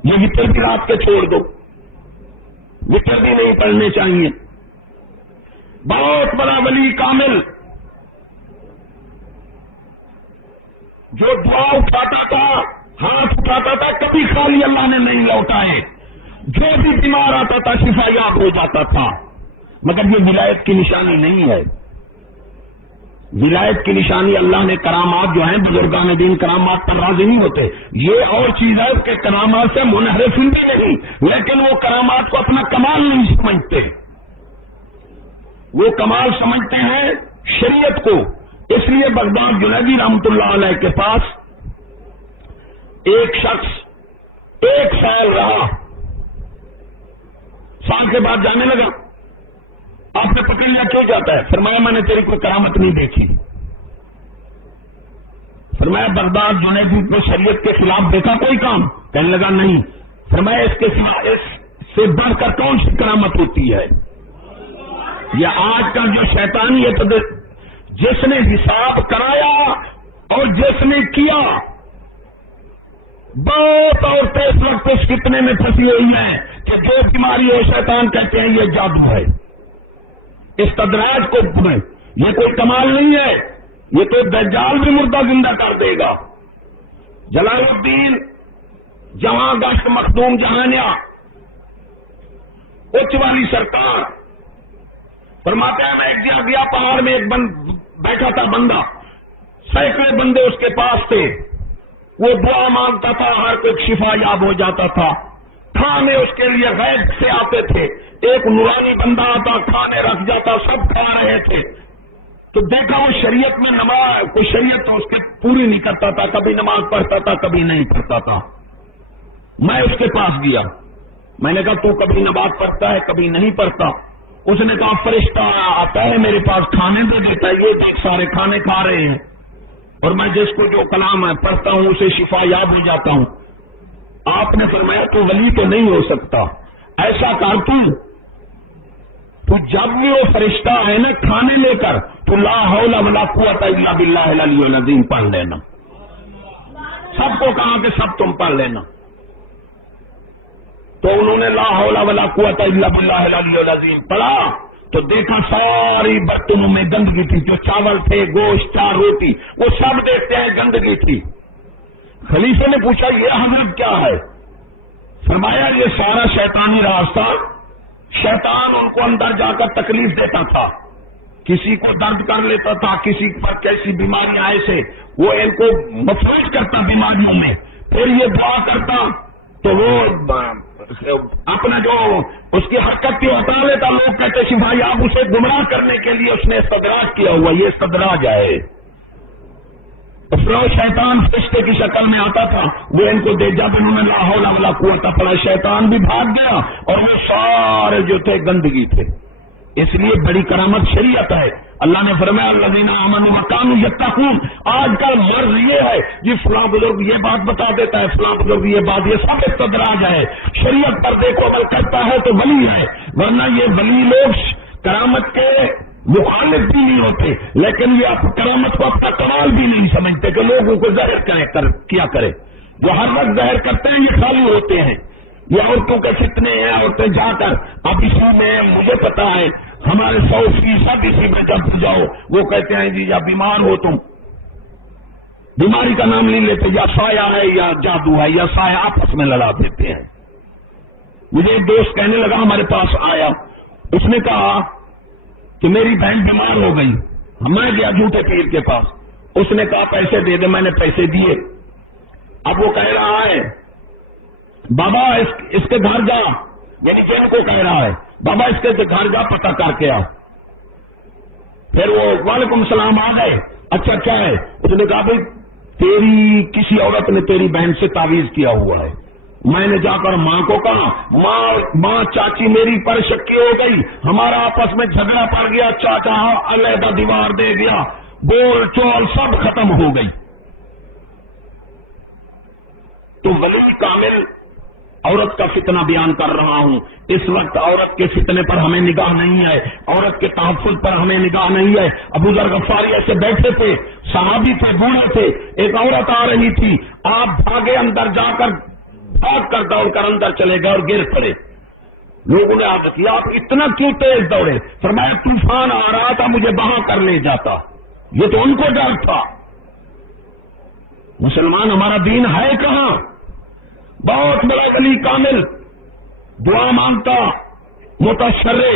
یہ وطر بھی رات کے چھوڑ دو، وطر بھی نہیں پڑھنے چاہیے۔ بہت بڑا ولی کامل جو دعا اٹھاتا تھا، ہاتھ اٹھاتا تھا، کبھی خالی اللہ نے نہیں لوٹائے، جو بھی بیمار آتا تھا شفا یاب ہو جاتا تھا، مگر یہ ولایت کی نشانی نہیں ہے۔ ولایت کی نشانی اللہ نے کرامات جو ہیں، بزرگان دین کرامات پر راضی نہیں ہوتے، یہ اور چیز ہے کہ کرامات سے منحرف بھی نہیں، لیکن وہ کرامات کو اپنا کمال نہیں سمجھتے، وہ کمال سمجھتے ہیں شریعت کو۔ اس لیے بغداد جنیدی رحمۃ اللہ علیہ کے پاس ایک شخص 1 سال رہا، سال کے بعد جانے لگا، آپ نے پکڑ لیا کیوں جاتا ہے؟ فرمایا میں نے تیری کوئی کرامت نہیں دیکھی۔ فرمایا بغداد جنیدی کو شریعت کے خلاف دیکھا کوئی کام؟ کہنے لگا نہیں۔ فرمایا اس کے سوا اس سے بڑھ کر کون سی کرامت ہوتی ہے؟ یہ آج کا جو شیطانی ہے تو جس نے حساب کرایا اور جس نے کیا، بہت عورتیں اس وقت اس فتنے میں پھنسی ہوئی ہیں کہ جو بیماری ہے شیطان کہتے ہیں یہ جادو ہے، استدراج کو یہ کوئی کمال نہیں ہے، یہ تو دجال بھی مردہ زندہ کر دے گا۔ جلال الدین جہاں گشت مخدوم جہانیہ اچ والی سرکار فرماتے ہیں میں ایک جگہ گیا، پہاڑ میں ایک بیٹھا تھا بندہ، سینکڑے بندے اس کے پاس تھے، وہ دعا مانگتا تھا، ہر کوئی شفا یاب ہو جاتا تھا، کھانے اس کے لیے غیب سے آتے تھے، ایک نورانی بندہ آتا کھانے رکھ جاتا، سب کھا رہے تھے، تو دیکھا وہ شریعت میں نماز کوئی شریعت تو اس کے پوری نہیں کرتا تھا، کبھی نماز پڑھتا تھا کبھی نہیں پڑھتا تھا۔ میں اس کے پاس گیا، میں نے کہا تو کبھی نماز پڑھتا ہے کبھی نہیں پڑھتا؟ اس نے کہا فرشتہ آتا ہے میرے پاس کھانے دے دیتا ہے، یہ دیکھ سارے کھانے کھا رہے ہیں اور میں جس کو جو کلام ہے پڑھتا ہوں اسے شفا یاب ہو جاتا ہوں۔ آپ نے فرمایا تو ولی تو نہیں ہو سکتا، ایسا کر تو تو جب بھی وہ فرشتہ ہے نا کھانے لے کر تو لا حول ولا قوت الا باللہ العلی العظیم پڑھ لینا. سب کو کہا کہ سب تم پڑھ لینا. تو انہوں نے لا حول ولا قوت الا باللہ العلی العظیم پڑھا تو دیکھا ساری برتنوں میں گندگی تھی. جو چاول تھے، گوشت، چار روٹی، وہ سب دیکھتے ہیں گندگی تھی. خلیفے نے پوچھا یہ حضرت کیا ہے؟ فرمایا یہ سارا شیطانی راستہ. شیطان ان کو اندر جا کر تکلیف دیتا تھا، کسی کو درد کر لیتا تھا، کسی پر کیسی بیماریاں ایسے وہ ان کو مفلوج کرتا بیماریوں میں. پھر یہ دعا کرتا تو وہ اپنا جو اس کی حرکت تھی ہٹا لیتا. لوگ کہتے کہ بھائی آپ اسے گمراہ کرنے کے لیے اس نے استدراج کیا ہوا، یہ استدراج ہے. افراد شیطان فرشتے کی شکل میں آتا تھا، وہ ان کو دے. جب انہوں نے لا حول ولا قوت پڑھا شیطان بھی بھاگ گیا اور وہ سارے جو تھے گندگی تھے. اس لیے بڑی کرامت شریعت ہے. اللہ نے فرمایا الذین آمنوا وکانوا یتقون. آج کل مرض یہ ہے جی فلاں بزرگ یہ بات بتا دیتا ہے، فلاں بزرگ یہ بات، یہ سب استدراج ہے. شریعت پر دیکھو عمل کرتا ہے تو ولی ہے، ورنہ یہ ولی لوگ کرامت کے مخالف بھی نہیں ہوتے، لیکن یہ کرامت کو اپنا کمال بھی نہیں سمجھتے کہ لوگوں کو ظاہر کیا کرے. جو ہر وقت ظاہر کرتے ہیں یہ خالی ہوتے ہیں. یہ عورتوں کے فتنے ہیں، عورتیں جا کر اب اسی میں مجھے پتا ہے ہمارے 100% اسی میں جب جاؤ وہ کہتے ہیں جی یا بیمار ہو تم، بیماری کا نام نہیں لیتے، یا سایہ ہے یا جادو ہے یا سایہ، آپس میں لڑا دیتے ہیں. مجھے ایک دوست کہنے لگا ہمارے پاس آیا، اس نے کہا کہ میری بہن بیمار ہو گئی. میں گیا جھوٹے پیر کے پاس، اس نے کہا پیسے دے دے. میں نے پیسے دیے. اب وہ کہہ رہا ہے بابا اس کے گھر جا، یعنی جن کو کہہ رہا ہے بابا اس کے گھر جا پتہ کر کے آ. پھر وہ وعلیکم السلام آ گئے. اچھا کیا ہے؟ اس نے کہا بھائی تیری کسی عورت نے تیری بہن سے تعویذ کیا ہوا ہے. میں نے جا کر ماں کو کہا، ماں چاچی میری پر شکی ہو گئی، ہمارا آپس میں جھگڑا پڑ گیا، چاچا علیحدہ دیوار دے گیا، بول چول سب ختم ہو گئی. تو ولی کامل عورت کا فتنہ بیان کر رہا ہوں. اس وقت عورت کے فتنے پر ہمیں نگاہ نہیں ہے، عورت کے تحفظ پر ہمیں نگاہ نہیں ہے. ابو ذر غفاری ایسے بیٹھے تھے، صحابی تھے، بوڑھے تھے. ایک عورت آ رہی تھی، آپ بھاگے اندر جا کر، بھاگ کر دوڑ کر اندر چلے گئے اور گر پڑے. لوگوں نے عرض کیا آپ اتنا کیوں تیز دوڑے؟ فرمایا طوفان آ رہا تھا مجھے بہا کر لے جاتا. یہ تو ان کو ڈر تھا. مسلمان ہمارا دین ہے کہاں؟ بہت بڑا ولی کامل، دعا مانگتا، متشرع،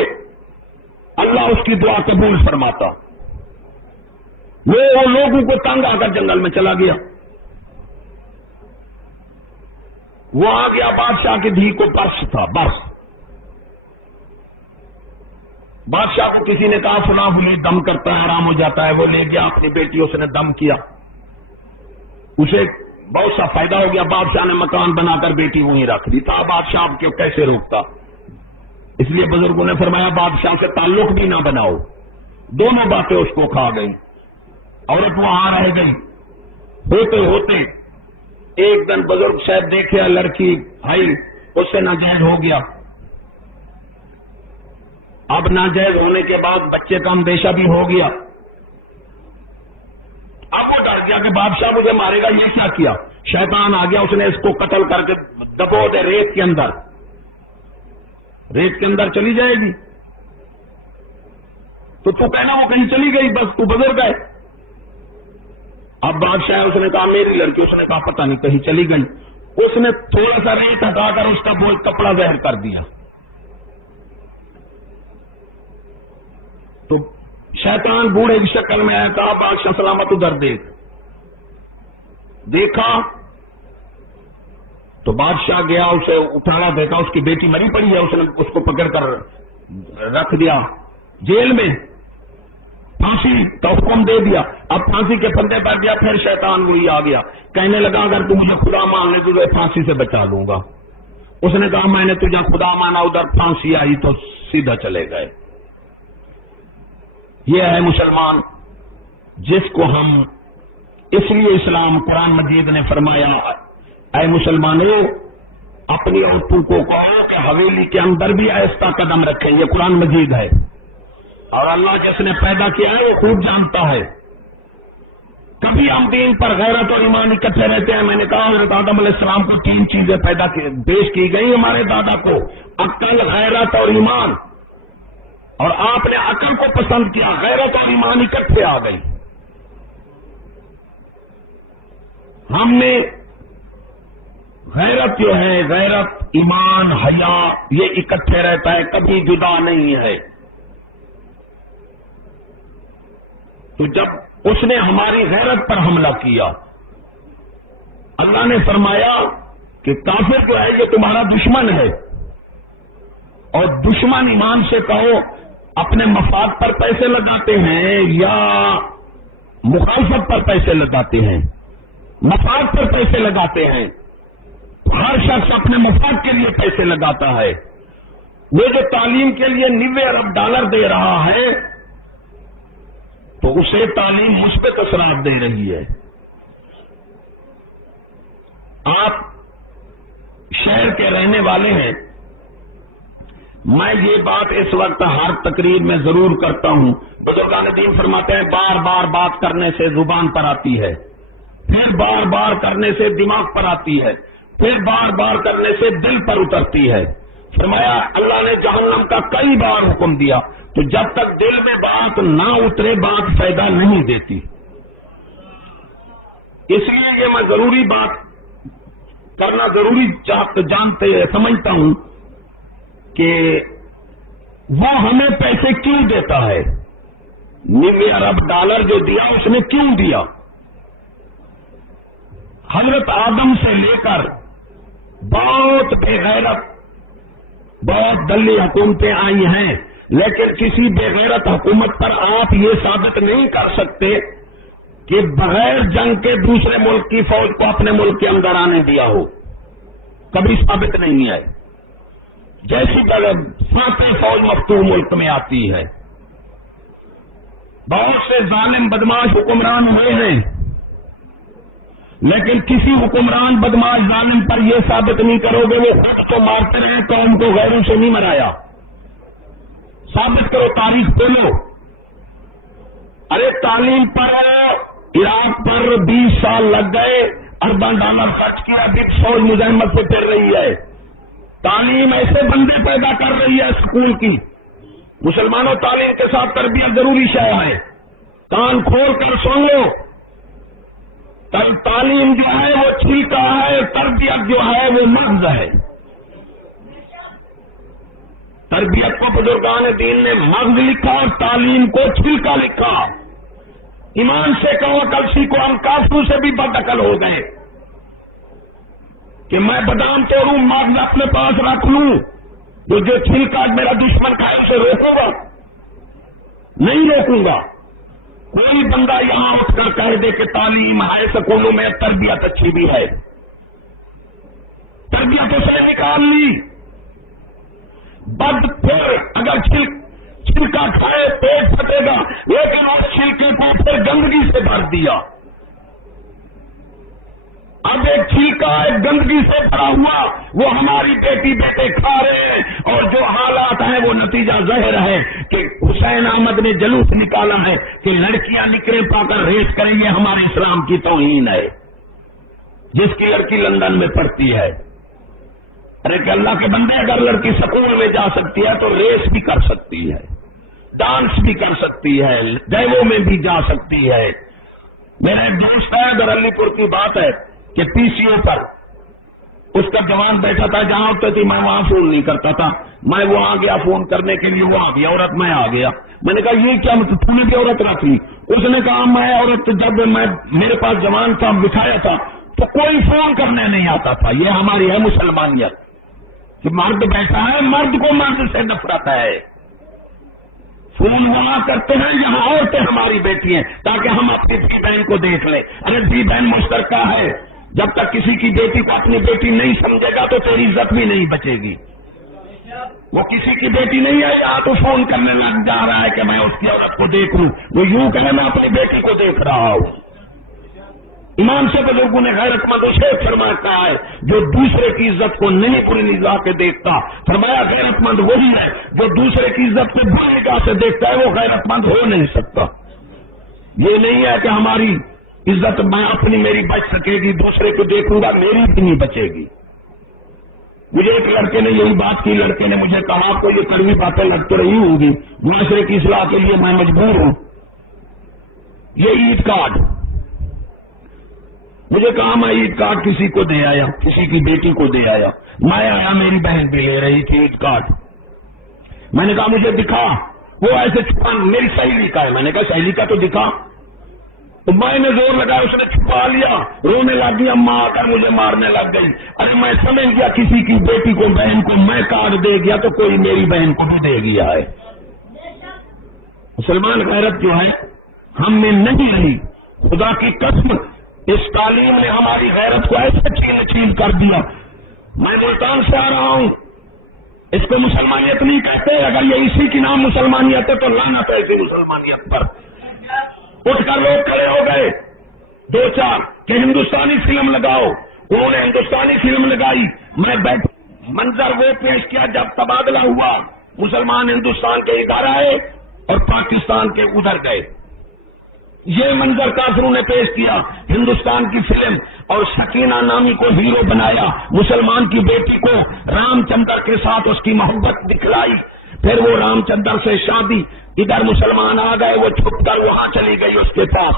اللہ اس کی دعا قبول فرماتا. وہ لوگوں کو تنگ آ کر جنگل میں چلا گیا. وہ آ گیا بادشاہ کی دھی کو برس تھا، برس. بادشاہ کو کسی نے کہا فلاں ولی دم کرتا ہے، آرام ہو جاتا ہے. وہ لے گیا اپنی بیٹی، اس نے دم کیا، اسے بہت سا فائدہ ہو گیا. بادشاہ نے مکان بنا کر بیٹی وہیں رکھ دی. تھا بادشاہ کو کیسے روکتا؟ اس لیے بزرگوں نے فرمایا بادشاہ سے تعلق بھی نہ بناؤ. دونوں باتیں اس کو کھا گئی. عورت وہاں رہ گئی. ہوتے ہوتے ایک دن بزرگ صاحب دیکھے لڑکی بھائی اس سے ناجائز ہو گیا. اب ناجائز ہونے کے بعد بچے کا اندیشہ بھی ہو گیا. اب وہ ڈر گیا کہ بادشاہ مجھے مارے گا. یہ کیا کیا؟ شیطان آ گیا، اس نے اس کو قتل کر کے دبو دے ریت کے اندر. ریت کے اندر چلی جائے گی تو کہنا وہ کہیں چلی گئی، بس تو بزرگ ہے. اب بادشاہ اس نے کہا میری لڑکی، اس نے کہا پتہ نہیں کہیں چلی گئی. اس نے تھوڑا سا ریت ہٹا کر اس کا بول کپڑا ظاہر کر دیا. تو شیطان بوڑھے کی شکل میں آیا، کہا بادشاہ سلامت ادھر دیکھ. دیکھا تو بادشاہ گیا، اسے اٹھانا دیکھا اس کی بیٹی مری پڑی ہے. اس نے اس کو پکڑ کر رکھ دیا جیل میں، پھانسی کا حکم دے دیا. اب پھانسی کے پھندے پر گیا. پھر شیطان وہی آ گیا، کہنے لگا اگر تم مجھے خدا مان لے تو تجھے پھانسی سے بچا لوں گا. اس نے کہا میں نے تجھے خدا مانا، ادھر پھانسی آئی تو سیدھا چلے گئے. یہ ہے مسلمان جس کو ہم، اس لیے اسلام قرآن مجید نے فرمایا اے مسلمانوں اپنی عورتوں کو کہو کہ حویلی کے اندر بھی آہستہ قدم رکھیں، یہ قرآن مجید ہے، اور اللہ جس نے پیدا کیا ہے وہ خوب جانتا ہے۔ کبھی ہم دین پر غیرت اور ایمان اکٹھے رہتے ہیں۔ میں نے کہا حضرت آدم علیہ السلام کو 3 چیزیں پیش کی گئی ہمارے دادا کو، عقل، غیرت اور ایمان، اور آپ نے عقل کو پسند کیا، غیرت اور ایمان اکٹھے آ گئی۔ ہم نے غیرت جو ہے، غیرت، ایمان، حیا، یہ اکٹھے رہتا ہے، کبھی جدا نہیں ہے۔ تو جب اس نے ہماری غیرت پر حملہ کیا، اللہ نے فرمایا کہ کافر جو ہے یہ تمہارا دشمن ہے، اور دشمن ایمان سے کہو اپنے مفاد پر پیسے لگاتے ہیں یا مخالفت پر پیسے لگاتے ہیں؟ مفاد پر پیسے لگاتے ہیں، تو ہر شخص اپنے مفاد کے لیے پیسے لگاتا ہے۔ وہ جو تعلیم کے لیے 90 ارب ڈالر دے رہا ہے تو اسے تعلیم مثبت اثرات دے رہی ہے۔ آپ شہر کے رہنے والے ہیں، میں یہ بات اس وقت ہر تقریر میں ضرور کرتا ہوں، بزرگان دین فرماتے ہیں بار بار بات کرنے سے زبان پر آتی ہے، پھر بار بار کرنے سے دماغ پر آتی ہے، پھر بار بار کرنے سے دل پر اترتی ہے۔ فرمایا اللہ نے جہنم کا کئی بار حکم دیا، تو جب تک دل میں بات نہ اترے بات فائدہ نہیں دیتی۔ اس لیے یہ میں ضروری بات کرنا ضروری جانتے سمجھتا ہوں کہ وہ ہمیں پیسے کیوں دیتا ہے، 90 ارب ڈالر جو دیا اس نے کیوں دیا؟ حضرت آدم سے لے کر بہت بے غیرت، بہت دلی حکومتیں آئی ہیں، لیکن کسی بے غیرت حکومت پر آپ یہ ثابت نہیں کر سکتے کہ بغیر جنگ کے دوسرے ملک کی فوج کو اپنے ملک کے اندر آنے دیا ہو، کبھی ثابت نہیں ہے۔ جیسی جگہ ساتیں فوج مفتوح ملک میں آتی ہے، بہت سے ظالم بدماش حکمران ہوئے ہیں، لیکن کسی حکمران بدماش ظالم پر یہ ثابت نہیں کرو گے وہ خود کو مارتے رہے، قوم کو غیروں سے نہیں مرایا۔ ثابت کرو، تاریخ کھولو۔ ارے تعلیم پر عراق پر 20 سال لگ گئے، ارباں ڈالر خرچ کیا، بگ فوج مزاحمت سے پھر رہی ہے۔ تعلیم ایسے بندے پیدا کر رہی ہے اسکول کی۔ مسلمانوں، تعلیم کے ساتھ تربیت ضروری شے ہے، کان کھول کر سن لو۔ تعلیم جو ہے وہ چھلکا ہے، تربیت جو ہے وہ مغز ہے۔ تربیت کو بزرگان دین نے مغز لکھا اور تعلیم کو چھلکا لکھا۔ ایمان سے کہو کل سیکھو، ہم کافروں سے بھی بدعقل ہو گئے کہ میں بادام توڑوں مغز اپنے پاس رکھ لوں، تو جو چھلکا میرا دشمن کھائے اسے روکوں گا؟ نہیں روکوں گا۔ کوئی بندہ یہاں اٹھ کر کہہ دے کہ تعلیم ہے سکولوں میں، تربیت اچھی بھی ہے، تربیت اسے نکال لی۔ بد پھر اگر چھلکا کھائے پیٹ پھٹے گا، لیکن اس چھلکے کو پھر گندگی سے بھر دیا۔ اب ایک چھلکا ایک گندگی سے بھرا ہوا وہ ہماری بیٹی بیٹے کھا رہے ہیں، اور جو حالات ہیں وہ نتیجہ ظاہر ہے کہ حسین احمد نے جلوس نکالا ہے کہ لڑکیاں نکرے پا کر ریس کریں، یہ ہمارے اسلام کی توہین ہے۔ جس کی لڑکی لندن میں پڑھتی ہے، ارے کہ اللہ کے بندے، اگر لڑکی سکول میں جا سکتی ہے تو ریس بھی کر سکتی ہے، ڈانس بھی کر سکتی ہے، ڈیمو میں بھی جا سکتی ہے۔ میرا ایک دوست ہے، ادھر علی پور کی بات ہے کہ پی سی او پر اس کا جوان بیٹھا تھا، جہاں ہوتے تھی میں وہاں فون نہیں کرتا تھا، میں وہ آ گیا فون کرنے کے لیے، وہ آ گیا عورت، میں آ گیا۔ میں نے کہا یہ کیا مطلب، تو نے بھی عورت رکھ لی؟ اس نے کہا میں عورت، جب میں میرے پاس جوان تھا بٹھایا تھا تو کوئی فون کرنے نہیں آتا تھا۔ یہ ہماری ہے مسلمانیت کہ مرد بیٹھا ہے، مرد کو مرد سے نفرت ہے۔ فون وہاں کرتے ہیں جہاں عورتیں ہماری بیٹی ہیں، تاکہ ہم اپنی دھی بہن کو دیکھ لیں۔ ارے دھی بہن مشترکہ ہے، جب تک کسی کی بیٹی کو اپنی بیٹی نہیں سمجھے گا تو تیری عزت بھی نہیں بچے گی۔ وہ کسی کی بیٹی نہیں ہے، یا تو فون کرنے لگ جا رہا ہے کہ میں اس کی عورت کو دیکھ لوں، وہ یوں کہے میں اپنی بیٹی کو دیکھ رہا ہوں۔ ایمان سے بزرگوں نے غیرت مند اسے فرماتا ہے جو دوسرے کی عزت کو نہیں پوری نگاہ کے دیکھتا. فرمایا غیرت مند وہی ہے جو دوسرے کی عزت کو بری نگاہ سے دیکھتا ہے، وہ غیرت مند ہو نہیں سکتا. یہ نہیں ہے کہ ہماری عزت میں اپنی میری بچ سکے گی، دوسرے کو دیکھوں گا میری بھی نہیں بچے گی. مجھے ایک لڑکے نے یہی بات کی، لڑکے نے مجھے کہا آپ کو یہ کڑوی باتیں لگتی رہی ہوں گی، معاشرے کی اصلاح کے لیے میں مجبور ہوں. یہ عید کارڈ مجھے کہا میں عید کارڈ کسی کو دے آیا، کسی کی بیٹی کو دے آیا. میں آیا میری بہن بھی لے رہی تھی عید کارڈ. میں نے کہا مجھے دکھا. وہ ایسے چھپا، میری سہیلی کا ہے. میں نے کہا سہیلی کا تو دکھا. تو میں نے زور لگایا، اس نے چھپا لیا، رونے لگ گئی، اماں آ کر مجھے مارنے لگ گئی. ارے میں سمجھ گیا کسی کی بیٹی کو بہن کو میں کارڈ دے گیا تو کوئی میری بہن کو بھی دے گیا ہے. مسلمان غیرت جو ہے ہم میں نہیں رہی. خدا کی قسم اس تعلیم نے ہماری غیرت کو ایسے چھین چھین کر دیا. میں ملتان سے آ رہا ہوں، اس کو مسلمانیت نہیں کہتے. اگر یہ اسی کی نام مسلمانیت ہے تو لعنت ہے ایسی مسلمانیت پر. اٹھ کر لوگ کھڑے ہو گئے دو چار کہ ہندوستانی فلم لگاؤ. انہوں نے ہندوستانی فلم لگائی. میں بیٹھ منظر وہ پیش کیا جب تبادلہ ہوا، مسلمان ہندوستان کے ادھر آئے اور پاکستان کے ادھر گئے. یہ منظر کافروں نے پیش کیا. ہندوستان کی فلم اور سکینہ نامی کو ہیرو بنایا، مسلمان کی بیٹی کو رام چندر کے ساتھ اس کی محبت دکھلائی. پھر وہ رام چندر سے شادی، ادھر مسلمان آ گئے، وہ چھپ کر وہاں چلی گئی اس کے پاس.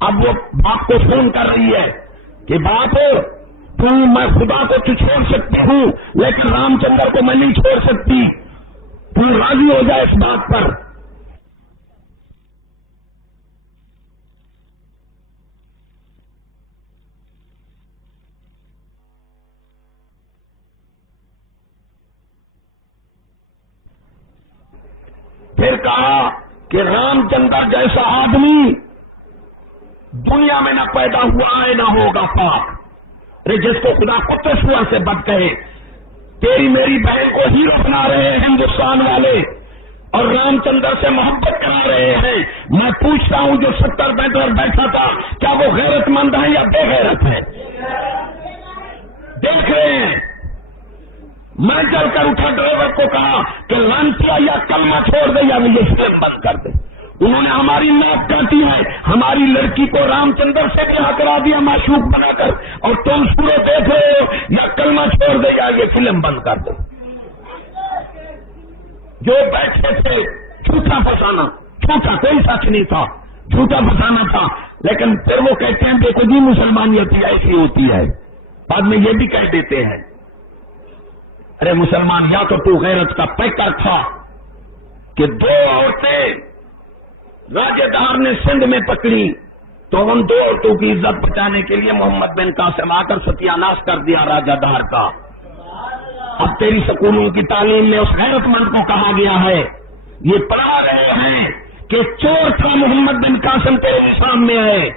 اب وہ باپ کو فون کر رہی ہے کہ باپ میں خدا کو تو چھوڑ سکتی ہوں لیکن رام چندر کو میں نہیں چھوڑ سکتی، تو راضی ہو جائے اس بات پر. پھر کہا کہ رام چندر جیسا آدمی دنیا میں نہ پیدا ہوا ہے نہ ہوگا پاک. جس کو خدا کتے سور سے بد کہے. تیری میری بہن کو ہیرو بنا رہے ہیں ہندوستان والے اور رام چندر سے محبت کرا رہے ہیں. میں پوچھتا ہوں جو 70 بیٹر بیٹھا تھا کیا وہ غیرت مند ہے یا بے غیرت ہے؟ دیکھ رہے ہیں. میں چل کر اٹھا، ڈرائیور کو کہا کہ لانچیا یا کلمہ چھوڑ دے یا یہ فلم بند کر دے. انہوں نے ہماری ناک کاٹی ہے، ہماری لڑکی کو رام چندر سے بیاہ کرا دیا معشوق بنا کر، اور تم سورے دیکھ رہے ہو یا کلمہ چھوڑ دے یا یہ فلم بند کر دو. جو بیٹھے تھے جھوٹا پھنسانا، جھوٹا کوئی سچ نہیں تھا، جھوٹا پھنسانا تھا. لیکن پھر وہ کہتے ہیں دیکھو جی مسلمانیت ایسی ہوتی ہے، بعد میں یہ بھی کہہ دیتے ہیں ارے مسلمان یا تو غیرت کا پیکر تھا کہ دو عورتیں راجہ دار نے سندھ میں پکڑی تو ان دو عورتوں کی عزت بچانے کے لیے محمد بن قاسم آ کر ستیاناش کر دیا راجہ دار کا. اب تیری سکولوں کی تعلیم میں اس غیرت مند کو کہا گیا ہے، یہ پڑھا رہے ہیں کہ چور تھا محمد بن قاسم تیرے نظام میں ہے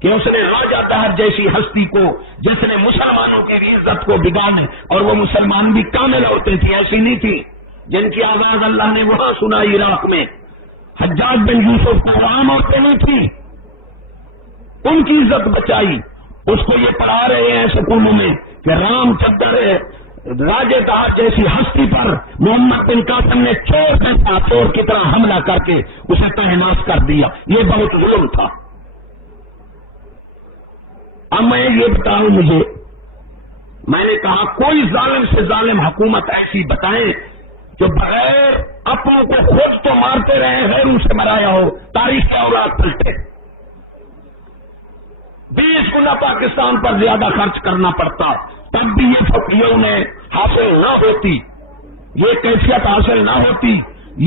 کہ اس نے راجہ دار جیسی ہستی کو جس نے مسلمانوں کی عزت کو بگاڑے، اور وہ مسلمان بھی کامل عورتیں تھیں، ایسی نہیں تھی جن کی آواز اللہ نے وہاں سنائی عراق میں. حجاج بن یوسف کو عام عورتیں نہیں تھی، ان کی عزت بچائی. اس کو یہ پڑھا رہے ہیں سکولوں میں کہ رام چندر راجہ دار جیسی ہستی پر محمد بن قاسم نے چور کی طرح حملہ کر کے اسے تہناش کر دیا. یہ بہت ظلم تھا. اب میں یہ بتاؤں، مجھے میں نے کہا کوئی ظالم سے ظالم حکومت ایسی بتائیں جو بغیر اپنوں کو خود تو مارتے رہے غیروں سے مرایا ہو، تاریخ کا اولاد پلٹے. 20 گنا پاکستان پر زیادہ خرچ کرنا پڑتا، تب بھی یہ فقیوں نے حاصل نہ ہوتی، یہ کیفیت حاصل نہ ہوتی.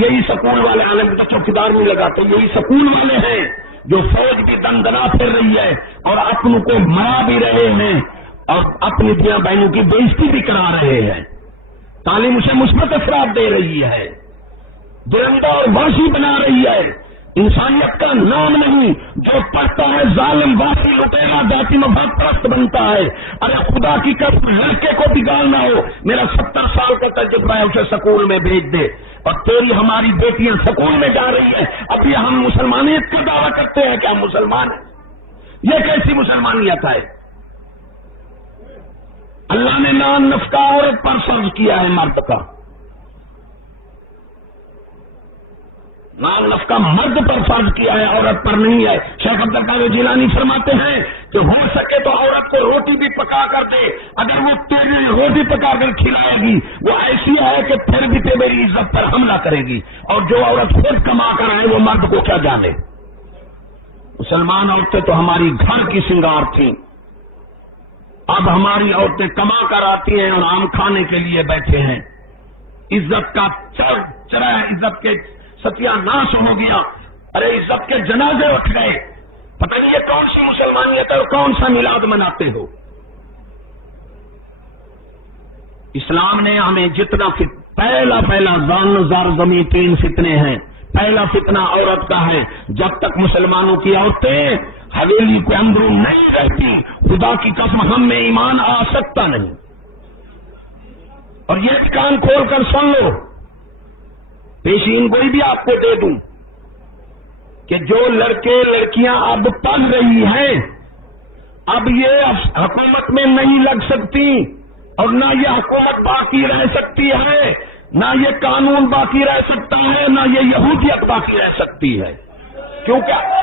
یہی سکول والے عالم کا چوکیدار نہیں لگاتے، یہی سکول والے ہیں جو فوج بھی دندنا پھر رہی ہے اور اپنوں کو مرا بھی رہے ہیں اور اپنی دیا بہنوں کی بےزتی بھی کرا رہے ہیں. تعلیم اسے مثبت اثرات دے رہی ہے، درندہ اور وحشی بنا رہی ہے. انسانیت کا نام نہیں، جو پڑھتا ہے ظالم وحشی لٹیرا ذاتی مفاد پرست بنتا ہے. ارے خدا کی قسم لڑکے کو بگاڑنا ہو، میرا 70 سال کا تجربہ ہے، اسے سکول میں بھیج دے. اور تیری ہماری بیٹیاں سکول میں جا رہی ہیں، ابھی ہم مسلمانیت کا دعویٰ کرتے ہیں کہ ہم مسلمان ہیں. یہ کیسی مسلمانیت ہے؟ اللہ نے نان نفقہ عورت پر فرض کیا ہے، مرد کا نان نفقہ مرد پر فرض کیا ہے، عورت پر نہیں ہے۔ شیخ عبد القادر جیلانی فرماتے ہیں کہ ہو سکے تو عورت کو روٹی بھی پکا کر دے، اگر وہ تیری روٹی پکا کر کھلائے گی وہ ایسی ہے کہ پھر بھی تیری عزت پر حملہ کرے گی، اور جو عورت خود کما کر آئے وہ مرد کو کیا جانے۔ مسلمان عورتیں تو ہماری گھر کی سنگار تھیں، اب ہماری عورتیں کما کر آتی ہیں اور آم کھانے کے لیے بیٹھے ہیں، عزت کا چرا عزت کے ستیہ ناش ہو گیا، ارے عزت کے جنازے اٹھ گئے، پتہ نہیں یہ کون سی مسلمانیت ہے اور کون سا میلاد مناتے ہو۔ اسلام نے ہمیں جتنا پہلا زار زمین 3 فتنے ہیں، پہلا فتنہ عورت کا ہے، جب تک مسلمانوں کی عورتیں حویلی کے اندروں نہیں رہتی خدا کی قسم ہم میں ایمان آ سکتا نہیں۔ اور یہ کان کھول کر سن لو، پیشین گوئی بھی آپ کو دے دوں کہ جو لڑکے لڑکیاں اب پڑھ رہی ہیں اب یہ حکومت میں نہیں لگ سکتی، اور نہ یہ حکومت باقی رہ سکتی ہے، نہ یہ قانون باقی رہ سکتا ہے، نہ یہ یہودیت باقی رہ سکتی ہے، کیونکہ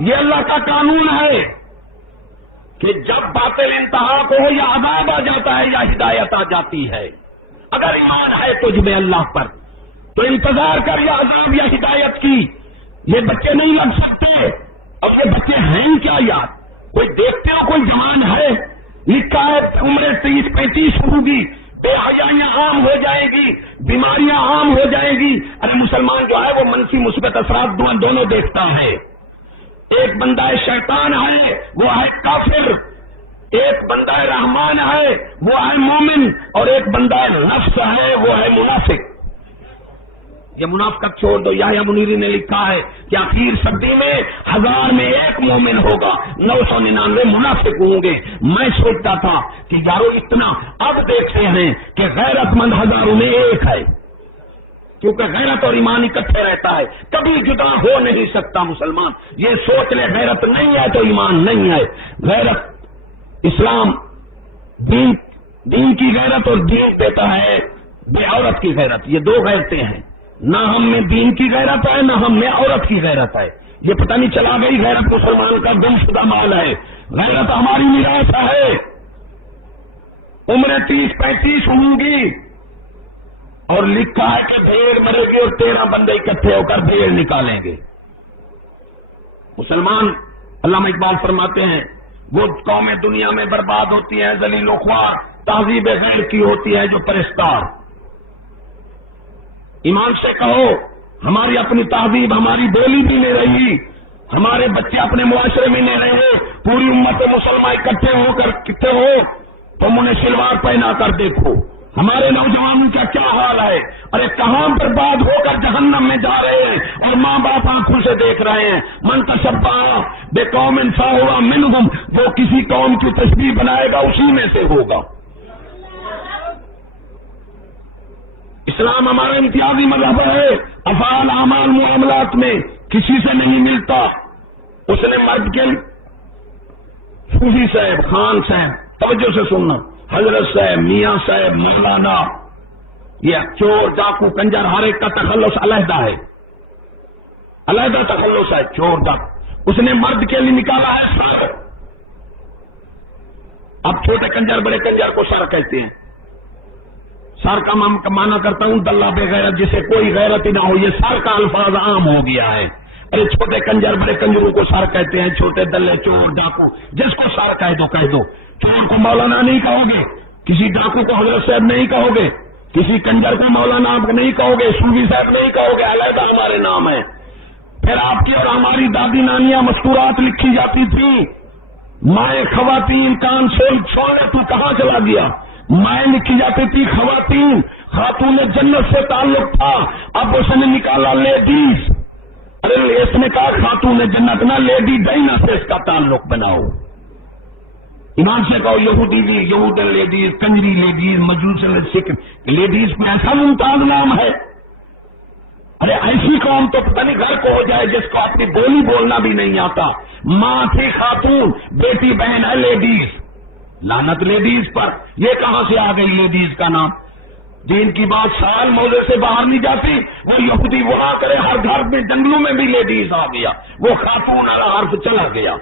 یہ اللہ کا قانون ہے کہ جب باطل انتہا کو ہو یا عذاب آ جاتا ہے یا ہدایت آ جاتی ہے۔ اگر ایمان ہے تجھ میں اللہ پر تو انتظار کر یا عذاب یا ہدایت کی۔ یہ بچے نہیں لگ سکتے، اور یہ بچے ہیں کیا یار؟ کوئی دیکھتے ہو کوئی جوان ہے؟ لکھا ہے عمر 30-35 ہوگی، بے حیائیاں عام ہو جائے گی، بیماریاں عام ہو جائے گی۔ ارے مسلمان جو ہے وہ منفی مثبت اثرات دونوں دیکھتا ہے۔ ایک بندہ شیطان ہے وہ ہے کافر، ایک بندہ رحمان ہے وہ ہے مومن، اور ایک بندہ نفس ہے وہ ہے منافق۔ یہ منافقت چھوڑ دو۔ یحییٰ منیری نے لکھا ہے کہ آخر صدی میں 1000 میں 1 مومن ہوگا، 999 منافق ہوں گے۔ میں سوچتا تھا کہ یارو اتنا، اب دیکھتے ہیں کہ غیرت مند 1000 میں 1 ہے، کیونکہ غیرت اور ایمان اکٹھے رہتا ہے، کبھی جدا ہو نہیں سکتا۔ مسلمان یہ سوچ لے غیرت نہیں ہے تو ایمان نہیں ہے۔ غیرت اسلام دین کی غیرت، اور دین دیتا ہے بے عورت کی غیرت۔ یہ 2 غیرتیں ہیں، نہ ہم میں دین کی غیرت ہے نہ ہم میں عورت کی غیرت ہے۔ یہ پتہ نہیں چلا گئی غیرت مسلمان کا گم شدہ مال ہے۔ غیرت ہماری میراث ہے۔ عمریں 30-35 ہوں گی، اور لکھا ہے کہ بھیڑ مرے گی اور 13 بندے اکٹھے ہو کر بھیڑ نکالیں گے۔ مسلمان، علامہ اقبال فرماتے ہیں وہ قومیں دنیا میں برباد ہوتی ہیں ذلیل و خوار، تہذیب غیر کی ہوتی ہے جو پرستار۔ ایمان سے کہو، ہماری اپنی تہذیب، ہماری بولی بھی نہیں رہی، ہمارے بچے اپنے معاشرے میں نہیں رہے، پوری امت مسلمان اکٹھے ہو کر کتنے ہو، تم انہیں شلوار پہنا کر دیکھو، ہمارے نوجوانوں کا کیا حال ہے۔ ارے کہاں برباد ہو کر جہنم میں جا رہے ہیں، اور ماں باپ آنکھوں سے دیکھ رہے ہیں۔ من تشبہ بقوم فہو منہم، جو کسی قوم کی تشبیہ بنائے گا اسی میں سے ہوگا۔ اسلام ہمارا امتیازی مذہب ہے، افعال اعمال معاملات میں کسی سے نہیں ملتا۔ اس نے مرد کے صوفی صاحب، خان صاحب، توجہ سے سننا، حضرت صاحب، میاں صاحب، مولانا، یہ چور ڈاکو کنجر ہر ایک کا تخلص علیحدہ ہے، علیحدہ تخلص ہے چور ڈاکو۔ اس نے مرد کے لیے نکالا ہے سر۔ اب چھوٹے کنجر بڑے کنجر کو سر کہتے ہیں۔ سر کا مانا کرتا ہوں دلہ بے غیرت، جسے کوئی غیرت ہی نہ ہو، یہ سر کا الفاظ عام ہو گیا ہے۔ ارے چھوٹے کنجر بڑے کنجروں کو سر کہتے ہیں، چھوٹے دلے چور ڈاکو، جس کو سر کہہ دو کہہ دو۔ چور کو مولانا نہیں کہو گے، کسی ڈاکو کو حضرت صاحب نہیں کہو گے، کسی کنجر کو مولانا آپ نہیں کہو گے، صوفی صاحب نہیں کہو گے، علیحدہ ہمارے نام ہے۔ پھر آپ کی اور ہماری دادی نانیاں مستورات لکھی جاتی تھی، مائیں خواتین، کان چھوڑ تو کہاں چلا گیا؟ مائیں لکھی جاتی تھی خواتین، خاتون جنت سے تعلق تھا، اب اس نے نکالا لیڈیز۔ ارے اس نے کہا خاتون جنت نہ، لیڈی ڈائنا سے اس کا تعلق بناؤ۔ ایمان سے کہو یہودی یہودن لیڈیز، کنجری لیڈیز، مجوسن سکھ لیڈیز کو ایسا ممتاز نام ہے؟ ارے ایسی قوم تو پتہ نہیں گھر کو ہو جائے جس کو اپنی بولی بولنا بھی نہیں آتا. ماں تھی خاتون، بیٹی بہن ہے لیڈیز. لعنت لیڈیز پر. یہ کہاں سے آ گئی لیڈیز کا نام؟ دین کی بات سال موزے سے باہر نہیں جاتی. وہ یہودی وہاں کرے، ہر گھر میں جنگلوں میں بھی لیڈیز آ گیا. وہ خاتون اور حرف چلا گیا.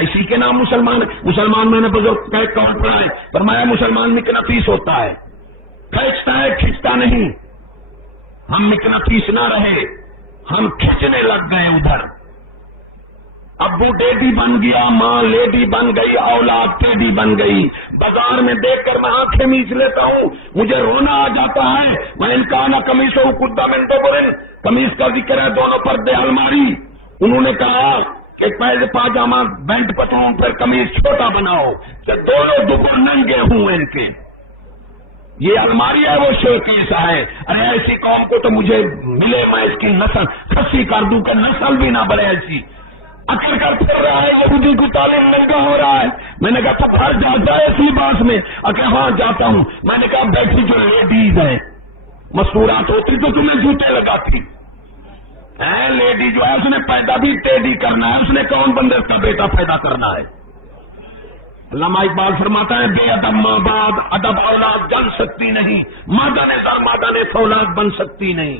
اسی کے نام مسلمان میں نے بزرگ کون پڑھا ہے؟ فرمایا مسلمان مقناطیس ہوتا ہے، کھینچتا ہے کھینچتا نہیں. ہم مقناطیس نہ رہے، ہم کھینچنے لگ گئے ادھر. ابو ڈیڈی بن گیا، ماں لیڈی بن گئی، اولاد ٹیڈی بن گئی. بازار میں دیکھ کر میں آنکھیں میچ لیتا ہوں، مجھے رونا آ جاتا ہے. میں انکانا قمیص و قدہ من دبرن، قمیص کا ذکر ہے دونوں پردے الماری. انہوں نے کہا کہ پہلے پاجامہ بینٹ پتلون پھر قمیص چھوٹا بناؤ کہ دونوں دوپر ننگے ہوں ان کے. یہ الماری ہے وہ شو کیسا ہے. ارے ایسی قوم کو تو مجھے ملے، میں اس کی نسل خسی کر دوں کہ نسل بھی نہ بڑھے. ایسی اکڑ کر پھر رہا ہے، یہودی کی تعلیم ننگا ہو رہا ہے. میں نے کہا تو ہر جاتا ہے اس لباس میں؟ ہاں جاتا ہوں. میں نے کہا بیٹھی جو لیڈیز ہے مستورات ہوتی تو تمہیں جوتے لگاتی. لیڈی جو ہے اس نے پیدا بھی ٹیڈی کرنا ہے، اس نے کون بندے کا بیٹا پیدا کرنا ہے؟ علامہ اقبال فرماتا ہے بے ادب ماں باپ ادب اولاد جن سکتی نہیں، مادہ نے زر مادہ نے فولاد بن سکتی نہیں.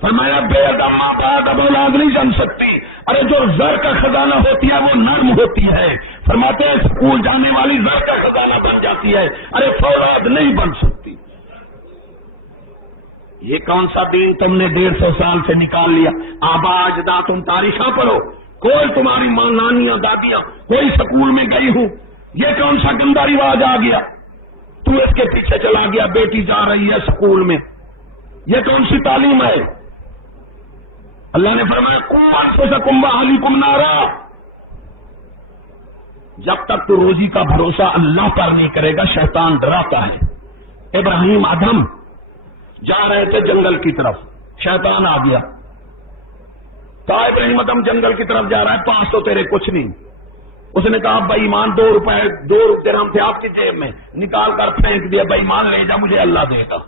فرمایا بے ادب ماں باپ ادب اولاد نہیں جن سکتی. ارے جو زر کا خزانہ ہوتی ہے وہ نرم ہوتی ہے. فرماتے ہیں اسکول جانے والی زر کا خزانہ بن جاتی ہے، ارے فولاد نہیں بن سکتی. یہ کون سا دین تم نے 150 سال سے نکال لیا؟ آبا اجداد تم تاریخاں پڑھو، کوئی تمہاری ماں نانیاں دادیاں کوئی سکول میں گئی ہوں. یہ کون سا گندا رواج آ گیا؟ تو اس کے پیچھے چلا گیا، بیٹی جا رہی ہے سکول میں. یہ کون سی تعلیم ہے؟ اللہ نے فرمایا قوا انفسکم واہلیکم نارا. جب تک تو روزی کا بھروسہ اللہ پر نہیں کرے گا شیطان ڈراتا ہے. ابراہیم ادم جا رہے تھے جنگل کی طرف، شیطان آ گیا. کہا ابراہیم ادم جنگل کی طرف جا رہا ہے، 500 تیرے کچھ نہیں. اس نے کہا بھائی ایمان 2 درہم تھے آپ کی جیب میں، نکال کر پھینک دیا. بھائی ایمان لے جا، مجھے اللہ دے گا.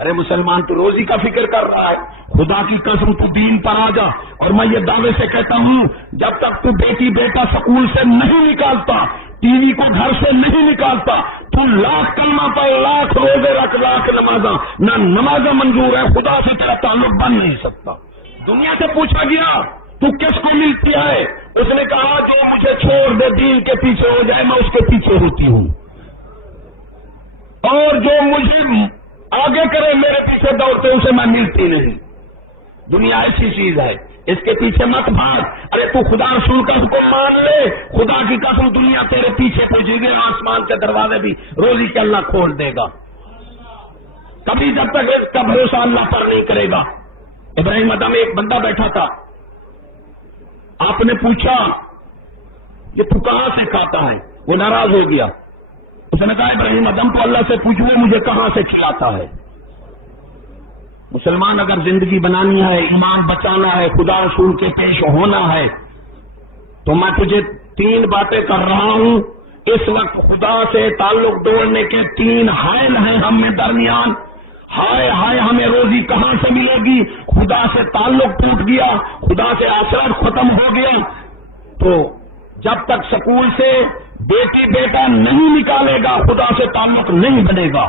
ارے مسلمان تو روزی کا فکر کر رہا ہے. خدا کی قسم تو دین پر آ جا. اور میں یہ دعوے سے کہتا ہوں جب تک تو بیٹی بیٹا سکول سے نہیں نکالتا، ٹی وی کو گھر سے نہیں نکالتا، تو لاکھ کلمہ پڑھ، لاکھ روزے رکھ، لاکھ نمازاں، نہ نمازاں منظور ہے، خدا سے تیرا تعلق بن نہیں سکتا. دنیا سے پوچھا گیا تو کس کو ملتی ہے؟ اس نے کہا جو مجھے چھوڑ دے دین کے پیچھے ہو جائے میں اس کے پیچھے ہوتی ہوں، اور جو مجھے آگے کرے میرے پیچھے دوڑتے اسے میں ملتی نہیں. دنیا ایسی چیز ہے، اس کے پیچھے مت بھاگ. ارے تو خدا رسول کا حکم مان لے، خدا کی قسم دنیا تیرے پیچھے پوچھے گی. آسمان کے دروازے بھی روزی کے اللہ کھول دے گا. کبھی جب تک اس کا بھروسہ اللہ پر نہیں کرے گا. ابراہیم ادم ایک بندہ بیٹھا تھا، آپ نے پوچھا کہ تو کہاں سے کھاتا ہے؟ وہ ناراض ہو گیا. اس نے کہا ابراہیم ادم تو اللہ سے پوچھو مجھے کہاں سے کھلاتا ہے. مسلمان اگر زندگی بنانی ہے، ایمان بچانا ہے، خدا رسول کے پیش ہونا ہے، تو میں تجھے 3 باتیں کر رہا ہوں. اس وقت خدا سے تعلق توڑنے کے 3 حائل ہیں ہم میں درمیان. ہائے ہائے ہمیں روزی کہاں سے ملے گی؟ خدا سے تعلق ٹوٹ گیا، خدا سے آسرار ختم ہو گیا. تو جب تک سکول سے بیٹی بیٹا نہیں نکالے گا خدا سے تعلق نہیں بنے گا.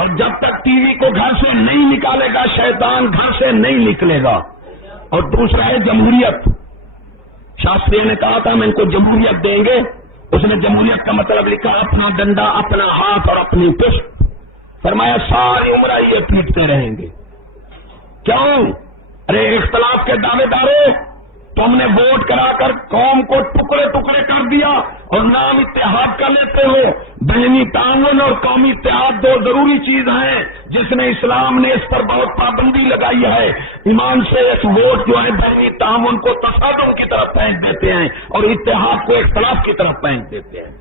اور جب تک ٹی وی کو گھر سے نہیں نکالے گا شیطان گھر سے نہیں نکلے گا. اور دوسرا ہے جمہوریت. شاستری نے کہا تھا ہم ان کو جمہوریت دیں گے. اس نے جمہوریت کا مطلب لکھا اپنا ڈنڈا، اپنا ہاتھ اور اپنی پشت. فرمایا ساری عمر یہ پیٹتے رہیں گے. کیوں؟ ارے اختلاف کے دعوے داروں، تم نے ووٹ کرا کر قوم کو ٹکڑے ٹکڑے کر دیا اور نام اتحاد کا لیتے ہو. بہنی تعاون اور قومی اتحاد 2 ضروری چیز ہیں جس نے اسلام نے اس پر بہت پابندی لگائی ہے. ایمان سے اس ووٹ جو ہے بہنی تعاون کو تصادم کی طرف پھینک دیتے ہیں اور اتحاد کو اختلاف کی طرف پھینک دیتے ہیں.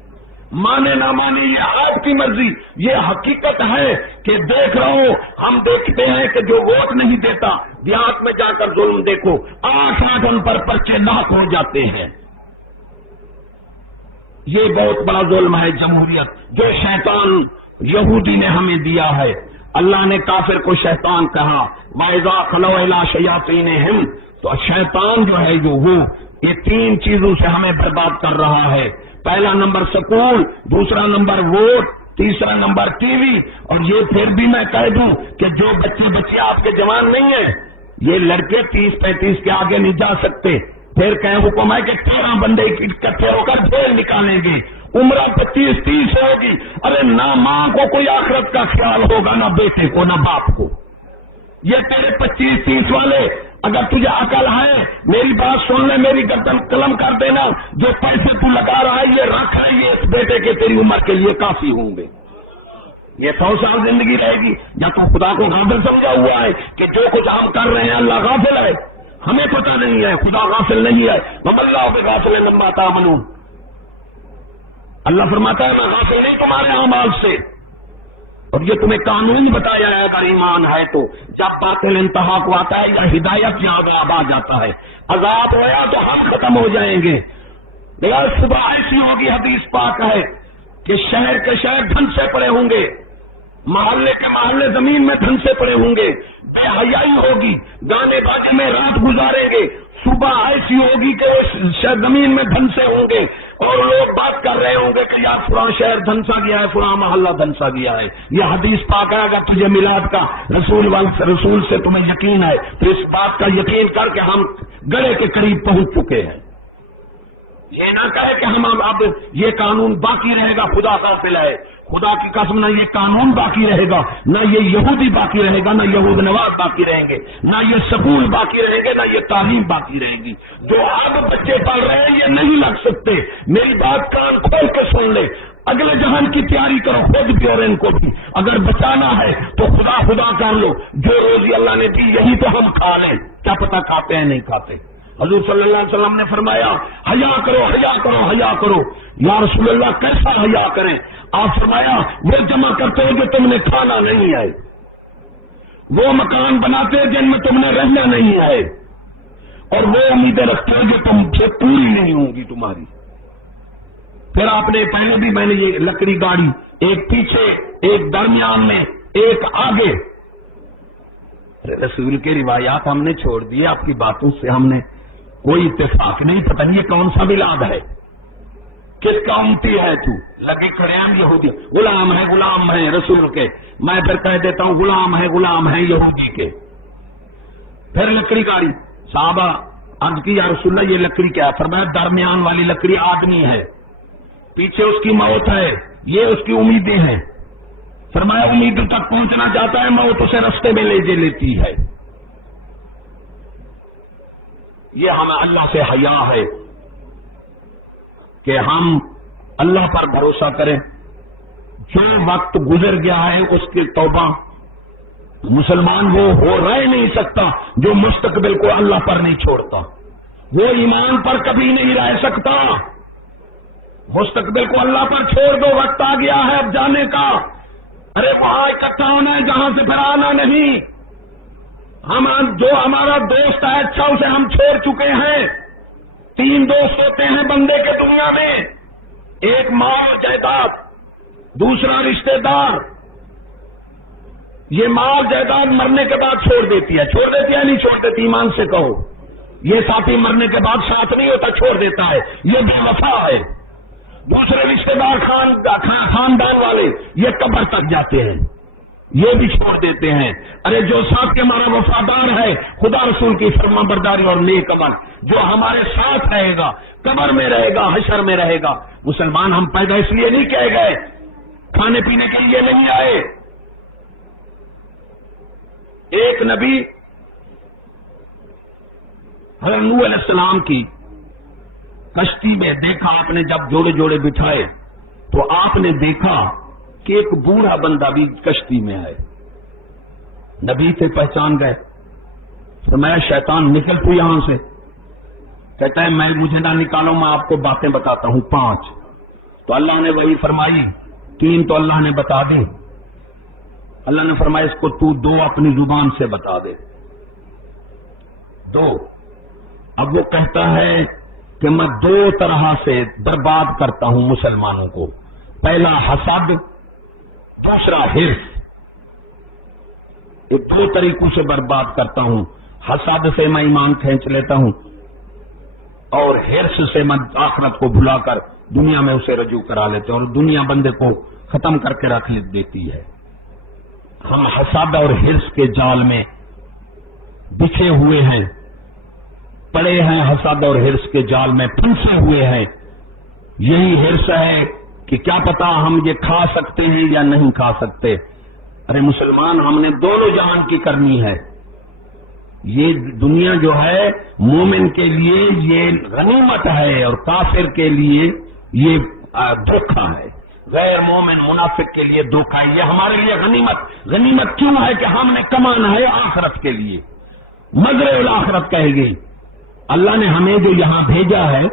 مانے نہ مانے یہ آپ کی مرضی. یہ حقیقت ہے کہ دیکھ رہا ہوں، ہم دیکھتے ہیں کہ جو ووٹ نہیں دیتا دیہات میں جا کر ظلم دیکھو، 8 ان پر پرچے لاکھ ہو جاتے ہیں. یہ بہت بڑا ظلم ہے جمہوریت جو شیطان یہودی نے ہمیں دیا ہے. اللہ نے کافر کو شیطان کہا، وَإِذَا خَلَوْا إِلَىٰ شَيَاطِينِهِمْ، تو شیطان جو ہے جو وہ یہ تین چیزوں سے ہمیں برباد کر رہا ہے. پہلا نمبر سکول، دوسرا نمبر ووٹ، تیسرا نمبر ٹی وی. اور یہ پھر بھی میں کہہ دوں کہ جو بچے آپ کے جوان نہیں ہیں، یہ لڑکے 30-35 کے آگے نہیں جا سکتے. پھر کہ حکم ہے کہ 13 بندے اکٹھے ہو کر جیل نکالیں گے، عمرہ 25-30 ہوگی. ارے نہ ماں کو کوئی آخرت کا خیال ہوگا، نہ بیٹے کو، نہ باپ کو. یہ تیرے 25-30 والے، اگر تجھے عقل ہے میری بات سن لے، میری گردن قلم کر دینا. جو پیسے تو لگا رہا ہے یہ رکھ ہے، یہ اس بیٹے کے تیری عمر کے لیے کافی ہوں گے. یہ 100 سال زندگی رہے گی. یا تو خدا کو غافل سمجھا ہوا ہے کہ جو کچھ ہم کر رہے ہیں اللہ غافل ہے، ہمیں پتہ نہیں ہے، خدا غافل نہیں ہے. وَمَا اللَّهُ بِغَافِلٍ عَمَّا تَعْمَلُونَ، اللہ فرماتا ہے میں غافل نہیں تمہارے اعمال سے. اور یہ تمہیں قانون بتایا ہے اگر ایمان ہے تو. جب باطل انتہا کو آتا ہے یا ہدایت یا عذاب آ جاتا ہے، عذاب ہویا تو ہم ختم ہو جائیں گے. صبح ایسی ہوگی، حدیث پاک ہے کہ شہر کے شہر دھن سے پڑے ہوں گے، محلے کے محلے زمین میں دھن سے پڑے ہوں گے، بے حیائی ہوگی، گانے باجے میں رات گزاریں گے. صبح ایسی ہوگی کہ زمین میں دھن سے ہوں گے اور لوگ بات کر رہے ہوں گے کہ یار فلاں شہر دھنسا گیا ہے، فلاں محلہ دھنسا گیا ہے. یہ حدیث پاک ہے. اگر تجھے میلاد کا رسول سے تمہیں یقین ہے تو اس بات کا یقین کر کے ہم گڑے کے قریب پہنچ چکے ہیں. یہ نہ کہے کہ ہم اب یہ قانون باقی رہے گا، خدا غافل ہے. خدا کی قسم نہ یہ قانون باقی رہے گا، نہ یہ یہودی باقی رہے گا، نہ یہود نواز باقی رہیں گے، نہ یہ سکول باقی رہیں گے، نہ یہ تعلیم باقی رہے گی. جو اب بچے پڑھ رہے ہیں یہ نہیں لگ سکتے. میری بات کان کھول کے سن لے. اگلے جہان کی تیاری کرو، خود بھی اور ان کو بھی. اگر بچانا ہے تو خدا کر لو. جو روزی اللہ نے دی یہی تو ہم کھا لیں، کیا پتہ کھاتے ہیں نہیں کھاتے. حضور صلی اللہ علیہ وسلم نے فرمایا حیا کرو، حیا کرو، حیا کرو. یا رسول اللہ کیسا حیا کریں؟ آپ فرمایا وہ جمع کرتے ہو جو تم نے کھانا نہیں ہے، وہ مکان بناتے جن میں تم نے رہنا نہیں ہے، اور وہ امیدیں رکھتے ہو جو تم سے پوری نہیں ہوں گی تمہاری. پھر آپ نے پہلے بھی میں نے یہ لکڑی گاڑی، ایک پیچھے، ایک درمیان میں، ایک آگے. رسول کے روایات ہم نے چھوڑ دیے، آپ کی باتوں سے ہم نے کوئی اتفاق نہیں. پتہ نہیں یہ کون سا میلاد ہے، کس کا امتی ہے تو؟ لگے کھڑے ہیں یہودی، غلام ہے رسول کے. میں پھر کہہ دیتا ہوں غلام ہے یہودی کے. پھر لکڑی گاڑی، صحابہ عرض کی یا رسول اللہ یہ لکڑی کیا ہے؟ فرمایا درمیان والی لکڑی آدمی ہے، پیچھے اس کی موت ہے، یہ اس کی امیدیں ہیں. فرمایا امیدوں تک پہنچنا چاہتا ہے، موت اسے رستے میں لے لیتی ہے. یہ ہمیں اللہ سے حیا ہے کہ ہم اللہ پر بھروسہ کریں. جو وقت گزر گیا ہے اس کی توبہ. مسلمان وہ ہو رہ نہیں سکتا جو مستقبل کو اللہ پر نہیں چھوڑتا. وہ ایمان پر کبھی نہیں رہ سکتا. مستقبل کو اللہ پر چھوڑ دو، وقت آ گیا ہے اب جانے کا. ارے وہاں اکٹھا ہونا ہے جہاں سے پھر آنا نہیں. ہم جو ہمارا دوست ہے اچھا اسے ہم چھوڑ چکے ہیں. 3 دوست ہوتے ہیں بندے کے دنیا میں، ایک مال جائیداد، دوسرا رشتہ دار. یہ مال جائیداد مرنے کے بعد چھوڑ دیتی ہے نہیں چھوڑ دیتی؟ ایمان سے کہو. یہ ساتھی مرنے کے بعد ساتھ نہیں ہوتا، چھوڑ دیتا ہے، یہ بے وفا ہے. دوسرے رشتہ دار خاندان والے یہ قبر تک جاتے ہیں، یہ بھی چھوڑ دیتے ہیں. ارے جو ساتھ کے ہمارا وفادار ہے، خدا رسول کی فرما برداری اور نیک عمل، جو ہمارے ساتھ رہے گا، قبر میں رہے گا، حشر میں رہے گا. مسلمان ہم پیدا اس لیے نہیں کہے گئے، کھانے پینے کے لیے نہیں آئے. ایک نبی حضرت نوح علیہ السلام کی کشتی میں دیکھا آپ نے، جب جوڑے جوڑے بٹھائے تو آپ نے دیکھا کہ ایک بوڑھا بندہ بھی کشتی میں ہے. نبی سے پہچان گئے. فرمایا شیطان نکل تو یہاں سے. کہتا ہے مجھے نہ نکالو، میں آپ کو باتیں بتاتا ہوں 5. تو اللہ نے وہی فرمائی. 3 تو اللہ نے بتا دی. اللہ نے فرمایا اس کو تو 2 اپنی زبان سے بتا دے. 2. اب وہ کہتا ہے کہ میں دو طرح سے برباد کرتا ہوں مسلمانوں کو، پہلا حسد، دوسرا حرص۔ یہ دو طریقوں سے برباد کرتا ہوں، حسد سے میں ایمان کھینچ لیتا ہوں اور حرص سے میں آخرت کو بھلا کر دنیا میں اسے رجوع کرا لیتے ہیں اور دنیا بندے کو ختم کر کے رکھ دیتی ہے۔ ہم حسد اور حرص کے جال میں بچھے ہوئے ہیں، پڑے ہیں، حسد اور حرص کے جال میں پھنسے ہوئے ہیں۔ یہی حرص ہے کہ کیا پتا ہم یہ کھا سکتے ہیں یا نہیں کھا سکتے۔ ارے مسلمان، ہم نے دونوں جہان کی کرنی ہے۔ یہ دنیا جو ہے مومن کے لیے یہ غنیمت ہے اور کافر کے لیے یہ دھوکہ ہے، غیر مومن منافق کے لیے دھوکہ ہے۔ یہ ہمارے لیے غنیمت کیوں ہے کہ ہم نے کمانا ہے آخرت کے لیے، مزرع الآخرت کہے گی۔ اللہ نے ہمیں جو یہاں بھیجا ہے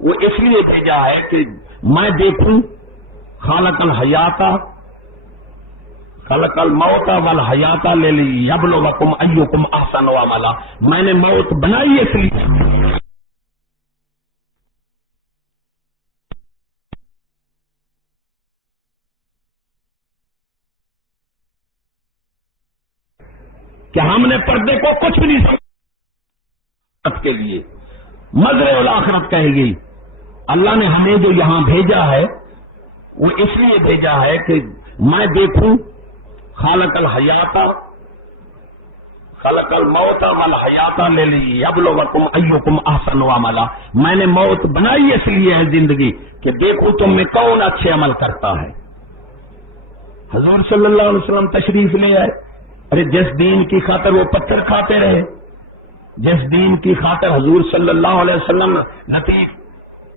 وہ اس لیے بھیجا ہے کہ میں دیکھوں، خالق الحیات خلق الموت والحیات لیبلوکم ایکم احسن عملا۔ میں نے موت بنائی اس لیے کہ ہم نے پردے کو کچھ بھی نہیں سمجھا کے لیے، مزرع الآخرت کہے گی۔ اللہ نے ہمیں جو یہاں بھیجا ہے وہ اس لیے بھیجا ہے کہ میں دیکھوں، خالق الحیات خلق الموت والحیات لیبلوکم ایکم احسن عملا۔ میں نے موت بنائی اس لیے ہے زندگی کہ دیکھوں تم میں کون اچھے عمل کرتا ہے۔ حضور صلی اللہ علیہ وسلم تشریف لے آئے، ارے جس دین کی خاطر وہ پتھر کھاتے رہے، جس دین کی خاطر حضور صلی اللہ علیہ وسلم لطیف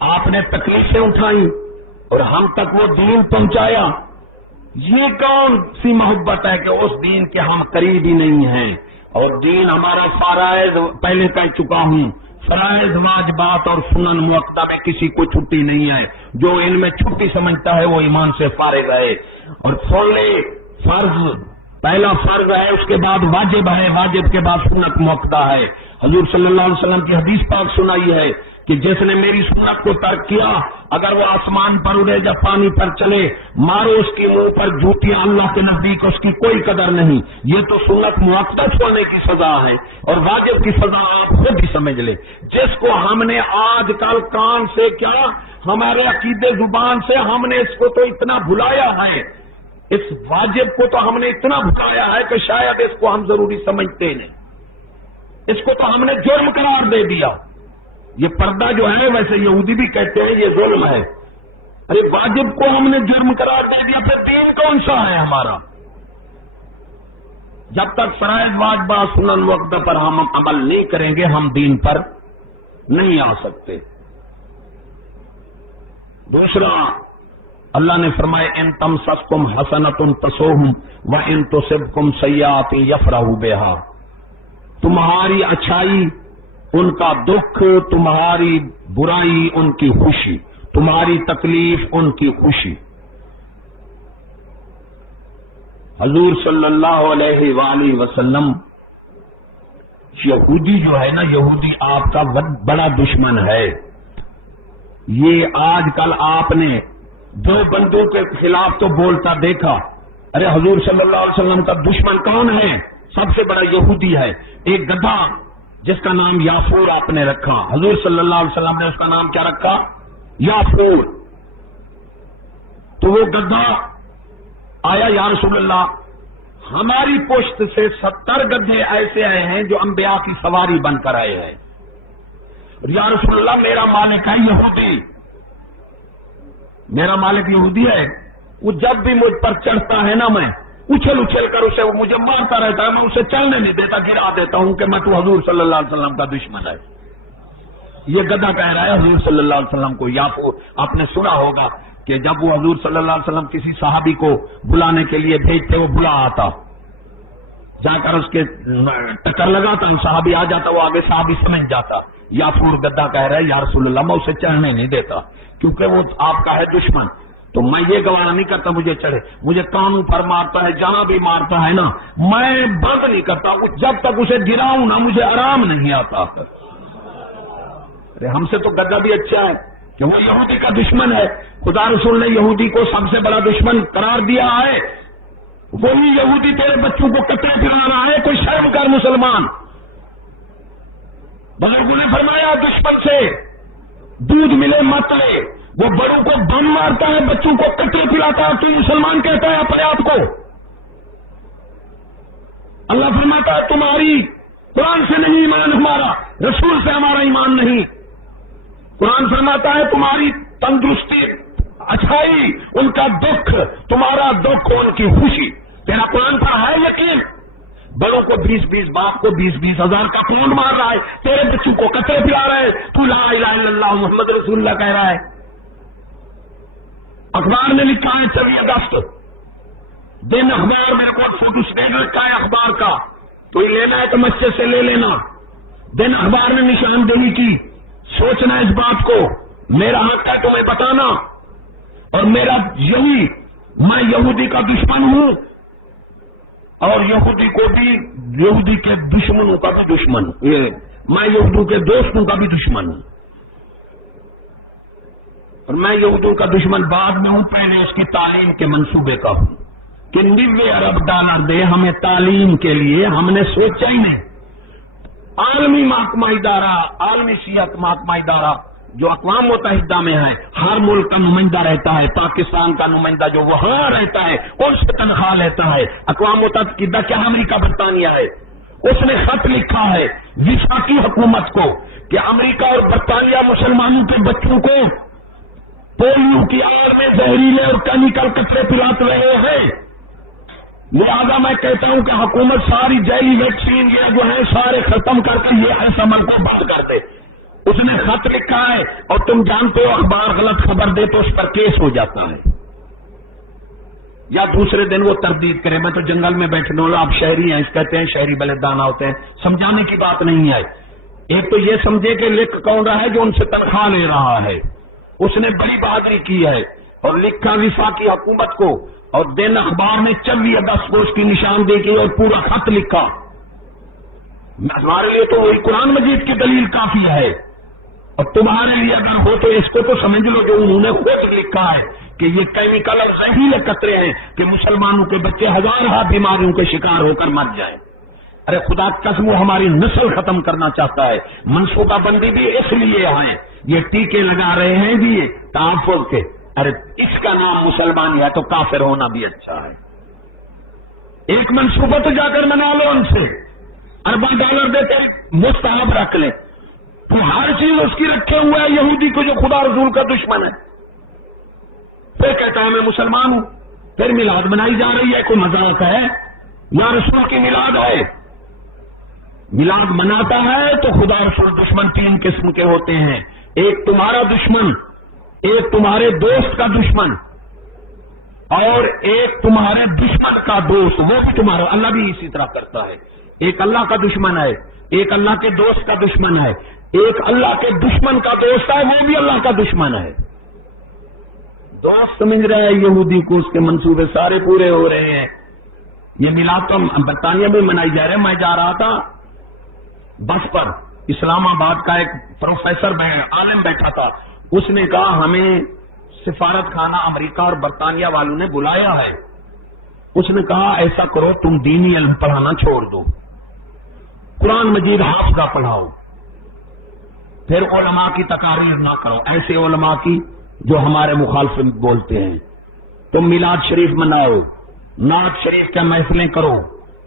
آپ نے تکلیفیں اٹھائیں اور ہم تک وہ دین پہنچایا، یہ کون سی محبت ہے کہ اس دین کے ہم قریب ہی نہیں ہیں۔ اور دین ہمارا فرائض پہلے کہہ چکا ہوں، فرائض واجبات اور سنن مؤکدہ میں کسی کو چھٹی نہیں ہے۔ جو ان میں چھٹی سمجھتا ہے وہ ایمان سے فارغ ہے۔ اور سن لے، فرض پہلا فرض ہے، اس کے بعد واجب ہے، واجب کے بعد سنت مؤکدہ ہے۔ حضور صلی اللہ علیہ وسلم کی حدیث پاک سنائی ہے کہ جس نے میری سنت کو ترک کیا، اگر وہ آسمان پر اڑے یا پانی پر چلے، مارو اس کی منہ پر جوتیاں، اللہ کے نزدیک اس کی کوئی قدر نہیں۔ یہ تو سنت مؤکدہ چھوڑنے کی سزا ہے، اور واجب کی سزا آپ خود ہی سمجھ لے۔ جس کو ہم نے آج کل کان سے کیا، ہمارے عقیدے زبان سے ہم نے اس کو تو اتنا بھلایا ہے، اس واجب کو تو ہم نے اتنا بھلایا ہے کہ شاید اس کو ہم ضروری سمجھتے نہیں، اس کو تو ہم نے جرم قرار دے دیا۔ یہ پردہ جو ہے ویسے یہودی بھی کہتے ہیں یہ ظلم ہے، ارے واجب کو ہم نے جرم قرار دے دیا، پھر دین کون سا ہے ہمارا؟ جب تک فرائض واجبات سنن مؤکدہ پر ہم عمل نہیں کریں گے ہم دین پر نہیں آ سکتے۔ دوسرا اللہ نے فرمایا ان تمسسکم حسنۃ تسؤہم وان تصبکم سیئۃ یفرحوا بہا۔ تمہاری اچھائی ان کا دکھ، تمہاری برائی ان کی خوشی، تمہاری تکلیف ان کی خوشی۔ حضور صلی اللہ علیہ وآلہ وسلم، یہودی جو ہے نا، یہودی آپ کا بڑا دشمن ہے۔ یہ آج کل آپ نے دو بندوں کے خلاف تو بولتا دیکھا، ارے حضور صلی اللہ علیہ وسلم کا دشمن کون ہے؟ سب سے بڑا یہودی ہے۔ ایک گدھا جس کا نام یافور آپ نے رکھا، حضور صلی اللہ علیہ وسلم نے اس کا نام کیا رکھا؟ یافور۔ تو وہ گدھا آیا، یا رسول اللہ ہماری پشت سے 70 گدھے ایسے آئے ہیں جو انبیاء کی سواری بن کر آئے ہیں، یا رسول اللہ میرا مالک ہے یہودی، میرا مالک یہودی ہے، وہ جب بھی مجھ پر چڑھتا ہے نا میں اچھل اچھل کر اسے مجھے مارتا رہتا ہے، میں اسے چلنے نہیں دیتا، گرا دیتا ہوں کہ میں تو حضور صلی اللہ علیہ وسلم کا دشمن ہے۔ یہ گدھا کہہ رہا ہے حضور صلی اللہ علیہ وسلم کو۔ یا آپ نے سنا ہوگا کہ جب وہ حضور صلی اللہ علیہ وسلم کسی صحابی کو بلانے کے لیے بھیجتے، وہ بلا آتا، جا کر اس کے ٹکر لگاتا، صحابی آ جاتا، وہ آگے صحابی سمجھ جاتا۔ یافور گدھا کہہ رہا ہے یا رسول اللہ میں اسے چڑھنے نہیں دیتا کیونکہ وہ آپ کا ہے دشمن، تو میں یہ گوارا نہیں کرتا مجھے چڑھے، مجھے کانوں پر مارتا ہے، جہاں بھی مارتا ہے نا میں بند نہیں کرتا، جب تک اسے گراؤں نا مجھے آرام نہیں آتا۔ ارے ہم سے تو گدا بھی اچھا ہے کہ وہ یہودی کا دشمن ہے. خدا رسول نے یہودی کو سب سے بڑا دشمن قرار دیا ہے. وہی یہودی تیرے بچوں کو کترے پلا رہا ہے. کوئی شرم کر مسلمان. بزرگوں نے فرمایا دشمن سے دودھ ملے مت لے. وہ بڑوں کو بم مارتا ہے, بچوں کو کترے پلاتا ہے, تو مسلمان کہتا ہے اپنے آپ کو. اللہ فرماتا ہے تمہاری قرآن سے نہیں ایمان ہمارا, رسول سے ہمارا ایمان نہیں. قرآن فرماتا ہے تمہاری تندرستی اچھائی ان کا دکھ, تمہارا دکھ ان کی خوشی. تیرا قرآن پر ہے یقین؟ بڑوں کو 20-20, باپ کو 20-20 ہزار کا پاؤنڈ مار رہا ہے, تیرے بچوں کو کترے پلا رہا ہے, تو لا الہ الا اللہ محمد رسول اللہ کہہ رہا ہے. اخبار نے لکھا ہے 24 اگست دن اخبار, میرے کو فوٹو اسٹیٹ رکھا ہے اخبار کا, تو یہ لینا ہے تو مسجد سے لے لینا. دن اخبار نے نشاندہی کی. سوچنا اس بات کو, میرا حق ہے تمہیں بتانا, اور میرا یہی, میں یہودی کا دشمن ہوں اور یہودی کو بھی, یہودی کے دشمنوں کا بھی دشمن ہوں. یہ میں یہودوں کے دوستوں کا بھی دشمن ہوں, اور میں یہودوں کا دشمن بعد میں ہوں, پہلے اس کی تعلیم کے منصوبے کا ہوں کہ 90 ارب ڈالر دے ہمیں تعلیم کے لیے. ہم نے سوچا ہی نہیں. عالمی محکمہ ادارہ, عالمی صحت محکمہ ادارہ جو اقوام متحدہ میں ہے, ہر ملک کا نمائندہ رہتا ہے, پاکستان کا نمائندہ جو وہاں رہتا ہے اس سے تنخواہ لیتا ہے. اقوام متحدہ کیا امریکہ برطانیہ ہے, اس نے خط لکھا ہے وفاقی حکومت کو کہ امریکہ اور برطانیہ مسلمانوں کے بچوں کو پولیو کی آڑ میں زہریلے اور کیمیکل کترے پلاتے رہے ہیں. لہذا میں کہتا ہوں کہ حکومت ساری جیلی ویکسین یہ جو ہے سارے ختم کر کے یہ ایسا عمل کو بند کر دے. اس نے خط لکھا ہے, اور تم جانتے ہو اخبار غلط خبر دے تو اس پر کیس ہو جاتا ہے, یا دوسرے دن وہ تردید کرے. میں تو جنگل میں بیٹھنے والا, آپ شہری ہیں, اس کہتے ہیں شہری بلدانہ ہوتے ہیں. سمجھانے کی بات نہیں ہے. ایک تو یہ سمجھے کہ لکھ کون رہا ہے جو ان سے تنخواہ لے رہا ہے, اس نے بڑی بہادری کی ہے اور لکھا وفاقی حکومت کو, اور دن اخبار میں 24 اگست کو اس کی نشاندہی کی اور پورا خط لکھا. ہمارے لیے تو وہی قرآن مجید کی دلیل کافی ہے, اور تمہارے لیے اگر ہو تو اس کو تو سمجھ لو جو انہوں نے خود لکھا ہے کہ یہ کیمیکل اور زہریلے قطرے ہیں کہ مسلمانوں کے بچے ہزارہ بیماریوں کے شکار ہو کر مر جائیں. ارے خدا قسم وہ ہماری نسل ختم کرنا چاہتا ہے. منصوبہ بندی بھی اس لیے ہے, یہ ٹیکے لگا رہے ہیں جی یہ تحفظ کے. ارے اس کا نام مسلمان ہے تو کافر ہونا بھی اچھا ہے. ایک منصوبہ تو جا کر منا لو ان سے, اربوں ڈالر دے کے مستحب رکھ لے. تو ہر چیز اس کی رکھے ہوئے ہے یہودی کو جو خدا رسول کا دشمن ہے. پھر کہتا ہے میں مسلمان ہوں, پھر میلاد منائی جا رہی ہے. کوئی مذاق ہے؟ یا رسول کی میلاد ہے. میلاد مناتا ہے تو خدا رسول دشمن 3 قسم کے ہوتے ہیں. ایک تمہارا دشمن, ایک تمہارے دوست کا دشمن, اور ایک تمہارے دشمن کا دوست, وہ بھی تمہارا. اللہ بھی اسی طرح کرتا ہے. ایک اللہ کا دشمن ہے, ایک اللہ کے دوست کا دشمن ہے, ایک اللہ کے دشمن کا دوست ہے, وہ بھی اللہ کا دشمن ہے. دوست سمجھ رہے ہیں یہودی کو, اس کے منصوبے سارے پورے ہو رہے ہیں. یہ میلاد تو برطانیہ میں منائی جا رہے ہیں. میں جا رہا تھا بس پر, اسلام آباد کا ایک پروفیسر عالم بیٹھا تھا. اس نے کہا ہمیں سفارت خانہ امریکہ اور برطانیہ والوں نے بلایا ہے. اس نے کہا ایسا کرو تم دینی علم پڑھانا چھوڑ دو, قرآن مجید حافظہ پڑھاؤ, پھر علماء کی تقاریر نہ کرو, ایسے علماء کی جو ہمارے مخالف بولتے ہیں. تم میلاد شریف مناؤ, نعت شریف کے محفلیں کرو,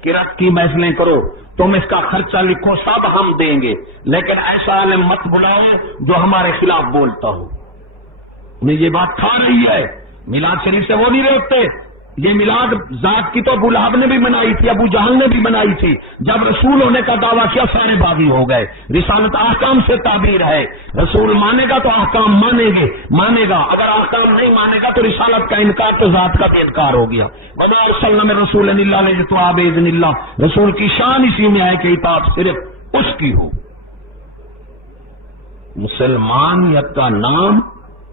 قرات کی محفلیں کرو, تم اس کا خرچہ لکھو, سب ہم دیں گے, لیکن ایسا عالم مت بلاؤ جو ہمارے خلاف بولتا ہو. انہیں یہ بات کھا رہی ہے. میلاد شریف سے وہ نہیں روکتے. یہ میلاد ذات کی تو ابو لہب نے بھی منائی تھی, ابو جہل نے بھی منائی تھی. جب رسول ہونے کا دعویٰ کیا سارے باغی ہو گئے. رسالت احکام سے تعبیر ہے, رسول مانے گا تو احکام مانے گا, اگر احکام نہیں مانے گا تو رسالت کا انکار, تو ذات کا بھی انکار ہو گیا. وما ارسلنا من رسول الا لیطاع باذن اللہ. رسول کی شان اسی میں ہے کہ اطاعت صرف اس کی ہو. مسلمانیت کا نام,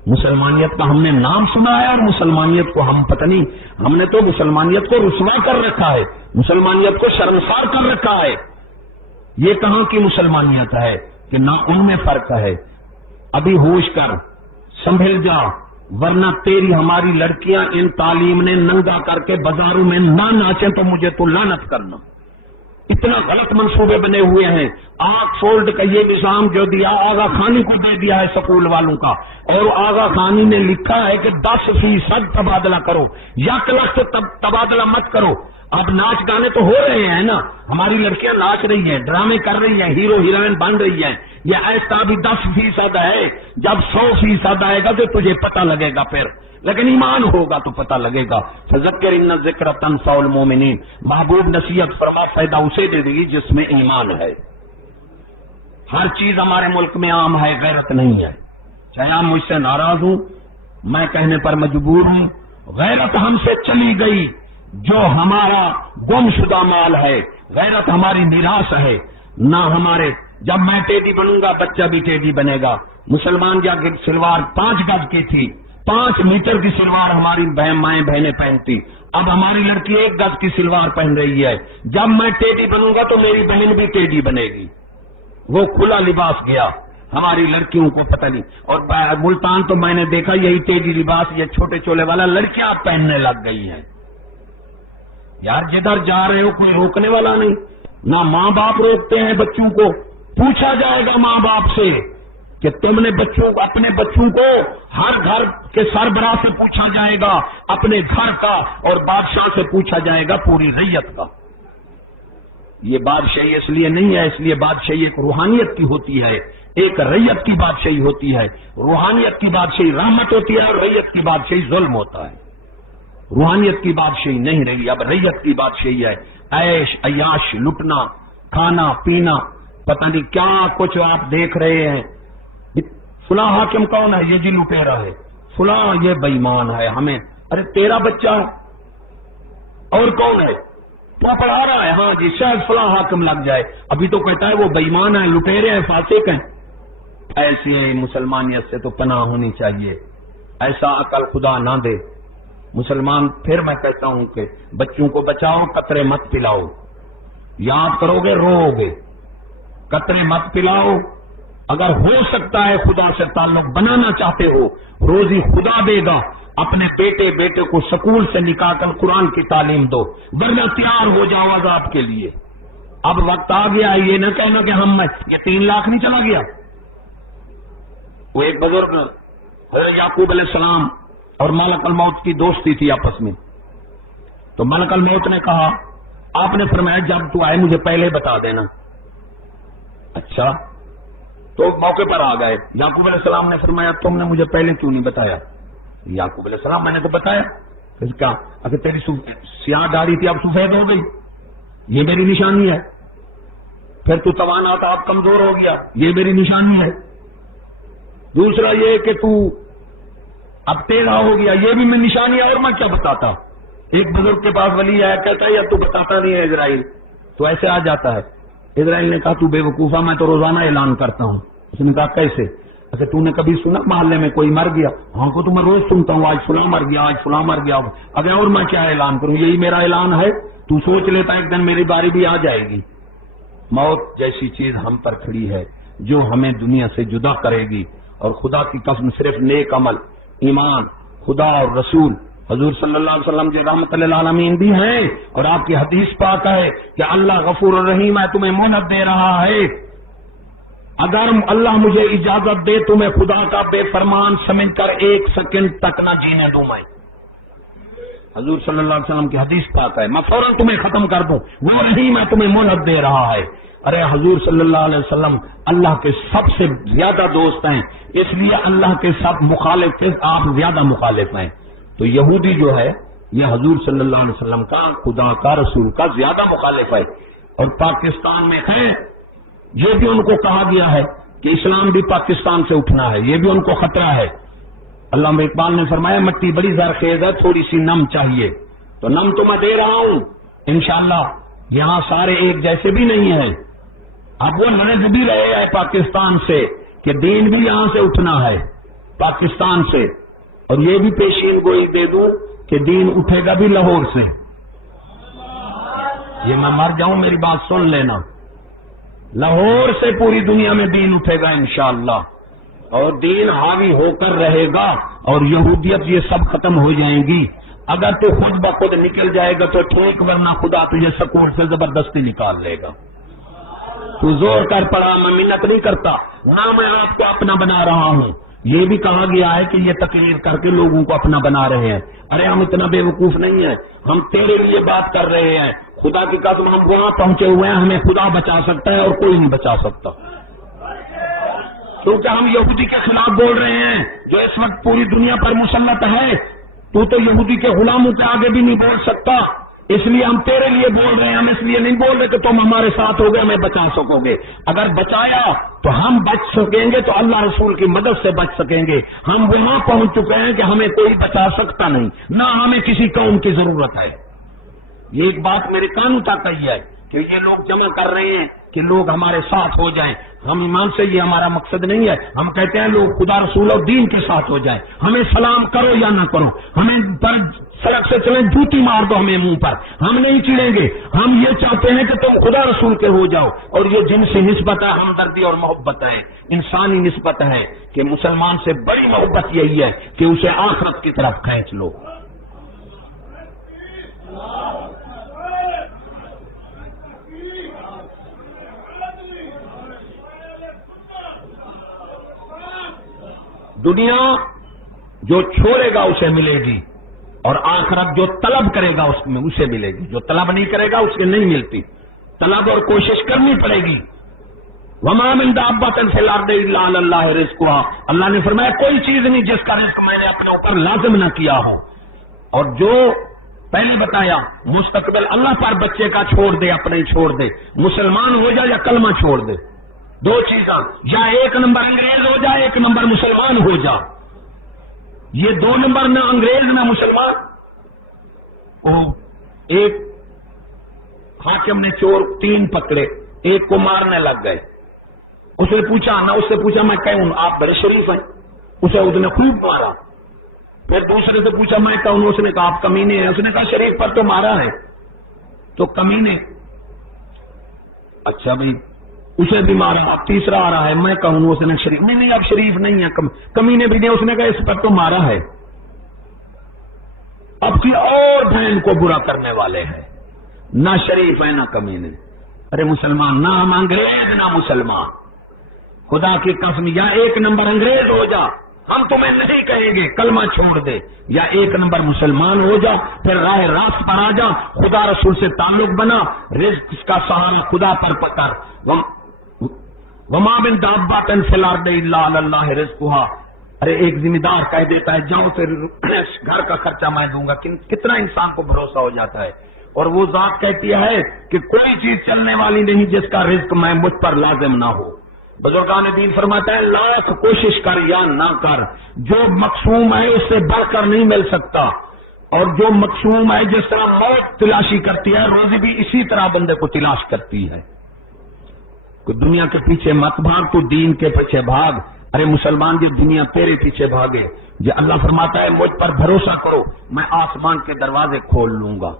مسلمانیت کا ہم نے نام سنا ہے, اور مسلمانیت کو ہم پتہ نہیں, ہم نے تو مسلمانیت کو رسوا کر رکھا ہے, مسلمانیت کو شرمسار کر رکھا ہے. یہ کہاں کی مسلمانیت ہے کہ نہ ان میں فرق ہے. ابھی ہوش کر، سنبھل جا، ورنہ تیری ہماری لڑکیاں ان تعلیم نے ننگا کر کے بازاروں میں نہ ناچیں تو مجھے تو لعنت کرنا۔ اتنا غلط منصوبے بنے ہوئے ہیں۔ آکسفورڈ کا یہ نظام جو دیا آغا خانی کو دے دیا ہے سکول والوں کا، اور آغا خانی نے لکھا ہے کہ 10% تبادلہ کرو، 1,00,000 تبادلہ مت کرو۔ اب ناچ گانے تو ہو رہے ہیں نا، ہماری لڑکیاں ناچ رہی ہیں، ڈرامے کر رہی ہیں، ہیرو ہیروئن بن رہی ہیں، یہ ایسا بھی 10% ہے۔ جب 100% آئے گا تو تجھے پتہ لگے گا پھر، لیکن ایمان ہوگا تو پتہ لگے گا۔ فذکر ان الذکر تنفع المؤمنین، محبوب نصیحت فرما فائدہ اسے دے دے گی جس میں ایمان ہے۔ ہر چیز ہمارے ملک میں عام ہے، غیرت نہیں ہے۔ چاہے آپ مجھ سے ناراض ہوں، میں کہنے پر مجبور ہوں، غیرت ہم سے چلی گئی۔ جو ہمارا گم شدہ مال ہے، غیرت ہماری میراث ہے نہ ہمارے۔ جب میں ٹیڈی بنوں گا بچہ بھی ٹیڈی بنے گا۔ مسلمان جا کے سلوار 5 گز کی تھی، 5 میٹر کی سلوار ہماری مائیں بہنیں پہنتی، اب ہماری لڑکی 1 گز کی سلوار پہن رہی ہے۔ جب میں ٹیڈی بنوں گا تو میری بہن بھی ٹیڈی بنے گی۔ وہ کھلا لباس گیا، ہماری لڑکیوں کو پتہ نہیں۔ اور ملتان تو میں نے دیکھا یہی ٹیڈی لباس، یہ چھوٹے چولے والا لڑکیاں پہننے لگ گئی ہیں۔ یار جدھر جا رہے ہو کوئی روکنے والا نہیں، نہ ماں باپ روکتے ہیں بچوں کو۔ پوچھا جائے گا ماں باپ سے کہ تم نے اپنے بچوں کو، ہر گھر کے سربراہ سے پوچھا جائے گا اپنے گھر کا، اور بادشاہ سے پوچھا جائے گا پوری ریت کا۔ یہ بادشاہی اس لیے نہیں ہے، اس لیے بادشاہی ایک روحانیت کی ہوتی ہے، ایک ریت کی بادشاہی ہوتی ہے۔ روحانیت کی بادشاہی رحمت ہوتی ہے، اور ریت کی بادشاہی ظلم ہوتا ہے۔ روحانیت کی بادشاہی نہیں رہی، اب ریت کی بادشاہی ہے۔ عیش عیاش، لٹنا، کھانا پینا، پتہ نہیں کیا کچھ آپ دیکھ رہے ہیں۔ فلاں حاکم کون ہے؟ یہ جی لٹیرا ہے، فلاں یہ بے ایمان ہے ہمیں۔ ارے تیرا بچہ ہے اور کون ہے؟ تو پڑھا رہا ہے، ہاں جی شاید فلاں حاکم لگ جائے، ابھی تو کہتا ہے وہ بے ایمان ہے، لٹیرے ہیں، فاسق ہیں۔ ایسی مسلمانیت سے تو پناہ ہونی چاہیے، ایسا عقل خدا نہ دے۔ مسلمان پھر میں کہتا ہوں کہ بچوں کو بچاؤ، قطرے مت پلاؤ۔ یاد کرو گے رو گے، قطرے مت پلاؤ۔ اگر ہو سکتا ہے خدا سے تعلق بنانا چاہتے ہو، روزی خدا دے گا، اپنے بیٹے کو سکول سے نکال کر قرآن کی تعلیم دو، ورنہ تیار ہو جاؤ عذاب کے لیے۔ اب وقت آ گیا ہے، یہ نہ کہنا کہ یہ 3 لاکھ نہیں چلا گیا۔ وہ ایک بزرگ حضرت یعقوب علیہ السلام اور ملک الموت کی دوستی تھی آپس میں، تو ملک الموت نے کہا، آپ نے فرمایا جب تو آئے مجھے پہلے بتا دینا۔ اچھا، تو موقع پر آ گئے۔ یعقوب علیہ السلام نے فرمایا تم نے مجھے پہلے کیوں نہیں بتایا؟ یعقوب علیہ السلام میں نے تو بتایا۔ پھر کہا اگر تیری سیاہ داڑھی تھی اب سفید ہو گئی، یہ میری نشانی ہے۔ پھر تو توانا تھا اب کمزور ہو گیا، یہ میری نشانی ہے۔ دوسرا یہ کہ تو اب تیرا ہو گیا، یہ بھی میری نشانی ہے، اور میں کیا بتاتا؟ ایک بزرگ کے پاس ولی آیا، کہتا ہے یا تو بتاتا نہیں ہے اسرائیل، تو ایسے آ جاتا ہے۔ اسرائیل نے کہا تو بے وقوفا، میں تو روزانہ اعلان کرتا ہوں۔ اس نے کہا کیسے؟ اچھا تو نے کبھی سنا محلے میں کوئی مر گیا؟ ہاں کو تو میں روز سنتا ہوں، آج فلاں مر گیا، آج فلاں مر گیا۔ اگر اور میں کیا اعلان کروں؟ یہی میرا اعلان ہے، تو سوچ لیتا ایک دن میری باری بھی آ جائے گی۔ موت جیسی چیز ہم پر کھڑی ہے جو ہمیں دنیا سے جدا کرے گی، اور خدا کی قسم صرف نیک عمل، ایمان، خدا اور رسول، حضور صلی اللہ علیہ وسلم جو رحمت للعالمین بھی ہیں، اور آپ کی حدیث پاک ہے کہ اللہ غفور الرحیم ہے، تمہیں مہلت دے رہا ہے۔ اگر اللہ مجھے اجازت دے تمہیں خدا کا بے فرمان سمجھ کر 1 سیکنڈ تک نہ جینے دوں میں۔ حضور صلی اللہ علیہ وسلم کی حدیث پاک ہے، میں فوراً تمہیں ختم کر دوں، وہ رحیم ہے، تمہیں مہلت دے رہا ہے۔ ارے حضور صلی اللہ علیہ وسلم اللہ کے سب سے زیادہ دوست ہیں، اس لیے اللہ کے ساتھ مخالف تھے، آپ زیادہ مخالف ہیں۔ تو یہودی جو ہے یہ حضور صلی اللہ علیہ وسلم کا، خدا کا، رسول کا زیادہ مخالف ہے، اور پاکستان میں ہے، یہ بھی ان کو کہا گیا ہے کہ اسلام بھی پاکستان سے اٹھنا ہے، یہ بھی ان کو خطرہ ہے۔ علامہ اقبال نے فرمایا مٹی بڑی زرخیز ہے، تھوڑی سی نم چاہیے، تو نم تو میں دے رہا ہوں انشاءاللہ۔ یہاں سارے ایک جیسے بھی نہیں ہیں، اب وہ نرج بھی رہے ہیں پاکستان سے کہ دین بھی یہاں سے اٹھنا ہے پاکستان سے، اور یہ بھی پیشین گوئی دے دوں کہ دین اٹھے گا بھی لاہور سے۔ یہ میں مر جاؤں میری بات سن لینا، لاہور سے پوری دنیا میں دین اٹھے گا انشاءاللہ، اور دین حاوی ہو کر رہے گا اور یہودیت یہ سب ختم ہو جائیں گی. اگر تو خود بخود نکل جائے گا تو ٹھیک، ورنہ خدا تجھے سکول سے زبردستی نکال لے گا. تو زور کر پڑا، میں منت نہیں کرتا، نہ میں آپ کو اپنا بنا رہا ہوں. یہ بھی کہا گیا ہے کہ یہ تقریر کر کے لوگوں کو اپنا بنا رہے ہیں. ارے ہم اتنا بے وقوف نہیں ہیں، ہم تیرے لیے بات کر رہے ہیں. خدا کی قسم ہم وہاں پہنچے ہوئے ہیں، ہمیں خدا بچا سکتا ہے اور کوئی نہیں بچا سکتا، کیونکہ ہم یہودی کے خلاف بول رہے ہیں جو اس وقت پوری دنیا پر مسلط ہے. تو یہودی کے غلاموں کے آگے بھی نہیں بول سکتا، اس لیے ہم تیرے لیے بول رہے ہیں. ہم اس لیے نہیں بول رہے کہ تم ہمارے ساتھ ہو گئے ہمیں بچا سکو گے. اگر بچایا تو ہم بچ سکیں گے تو اللہ رسول کی مدد سے بچ سکیں گے. ہم وہاں پہنچ چکے ہیں کہ ہمیں کوئی بچا سکتا نہیں، نہ ہمیں کسی قوم کی ضرورت ہے. یہ ایک بات میرے کانوں تک کہی ہے کہ یہ لوگ جمع کر رہے ہیں کہ لوگ ہمارے ساتھ ہو جائیں. ہم ایمان سے یہ ہمارا مقصد نہیں ہے. ہم کہتے ہیں لوگ خدا رسول اور دین کے ساتھ ہو جائیں. ہمیں سلام کرو یا نہ کرو، ہمیں پر سڑک سے چلیں جوتی مار دو ہمیں منہ پر، ہم نہیں چڑیں گے. ہم یہ چاہتے ہیں کہ تم خدا رسول کے ہو جاؤ. اور یہ جن سے نسبت ہے ہمدردی اور محبت ہے، انسانی نسبت ہے کہ مسلمان سے بڑی محبت یہی ہے کہ اسے آخرت کی طرف کھینچ لو. دنیا جو چھوڑے گا اسے ملے گی، اور آخرت جو طلب کرے گا اس میں اسے ملے گی. جو طلب نہیں کرے گا اس کے نہیں ملتی. طلب اور کوشش کرنی پڑے گی. وما من دابۃ فی الارض الا علی اللہ رزقها، اللہ نے فرمایا کوئی چیز نہیں جس کا رزق میں نے اپنے اوپر لازم نہ کیا ہو. اور جو پہلے بتایا مستقبل اللہ پر بچے کا چھوڑ دے، اپنے چھوڑ دے، مسلمان ہو جائے یا کلمہ چھوڑ دے. دو چیزاں، یا ایک نمبر انگریز ہو جائے، ایک نمبر مسلمان ہو جا. یہ دو نمبر نہ انگریز نہ مسلمان. ایک حاکم نے چور 3 پکڑے، ایک کو مارنے لگ گئے. اس نے پوچھا نہ، اس سے پوچھا میں کہوں آپ بڑے شریف ہیں، اسے اس نے خوب مارا. پھر دوسرے سے پوچھا میں کہوں، اس نے کہا آپ کمینے ہیں. اس نے کہا شریف پر تو مارا ہے تو کمینے. اچھا بھائی اسے بھی مارا. تیسرا آ رہا ہے میں کہوں، اس نے شریف نہیں اب شریف نہیں ہے، کمینے بھی نہیں. اس نے کہا اس پر تو مارا ہے. اب کی اور بہن کو برا کرنے والے ہیں، نہ شریف ہے نہ کمینے. ارے مسلمان، نہ ہم انگریز نہ مسلمان. خدا کی قسم، یا ایک نمبر انگریز ہو جا، ہم تمہیں نہیں کہیں گے کلمہ چھوڑ دے، یا ایک نمبر مسلمان ہو جا، پھر راہ راست پر آ جا، خدا رسول سے تعلق بنا، رزق کا سہارا خدا پر پکڑ. وما من دابۃ فی الارض الا علی اللہ رزقها. ارے ایک ذمہ دار کہہ دیتا ہے جاؤ پھر گھر کا خرچہ میں دوں گا. کتنا انسان کو بھروسہ ہو جاتا ہے. اور وہ ذات کہتی ہے کہ کوئی چیز چلنے والی نہیں جس کا رزق میں مجھ پر لازم نہ ہو. بزرگان دین فرماتا ہے لاکھ کوشش کر یا نہ کر، جو مقسوم ہے اس سے بڑھ کر نہیں مل سکتا. اور جو مقسوم ہے، جس طرح موت تلاشی کرتی ہے، روزی بھی اسی طرح بندے کو تلاش کرتی ہے. کہ دنیا کے پیچھے مت بھاگ، تو دین کے پیچھے بھاگ. ارے مسلمان جی دنیا تیرے پیچھے بھاگے. جو اللہ فرماتا ہے مجھ پر بھروسہ کرو، میں آسمان کے دروازے کھول لوں گا.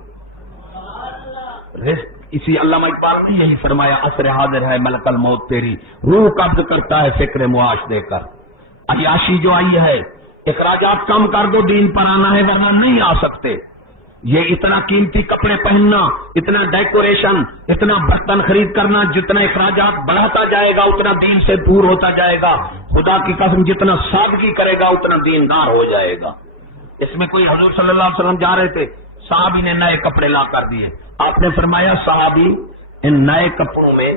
اسی علامہ اقبال نے یہی فرمایا عصر حاضر ہے ملک الموت تیری، روح قبض کرتا ہے فکر معاش دے کر. عیاشی جو آئی ہے، اخراجات کم کر دو، دین پر آنا ہے ورنہ نہیں آ سکتے. یہ اتنا قیمتی کپڑے پہننا، اتنا ڈیکوریشن، اتنا برتن خرید کرنا، جتنا اخراجات بڑھاتا جائے گا اتنا دین سے دور ہوتا جائے گا. خدا کی قسم جتنا سادگی کرے گا اتنا دیندار ہو جائے گا. اس میں کوئی حضور صلی اللہ علیہ وسلم جا رہے تھے، صحابی نے نئے کپڑے لا کر دیے. آپ نے فرمایا صحابی ان نئے کپڑوں میں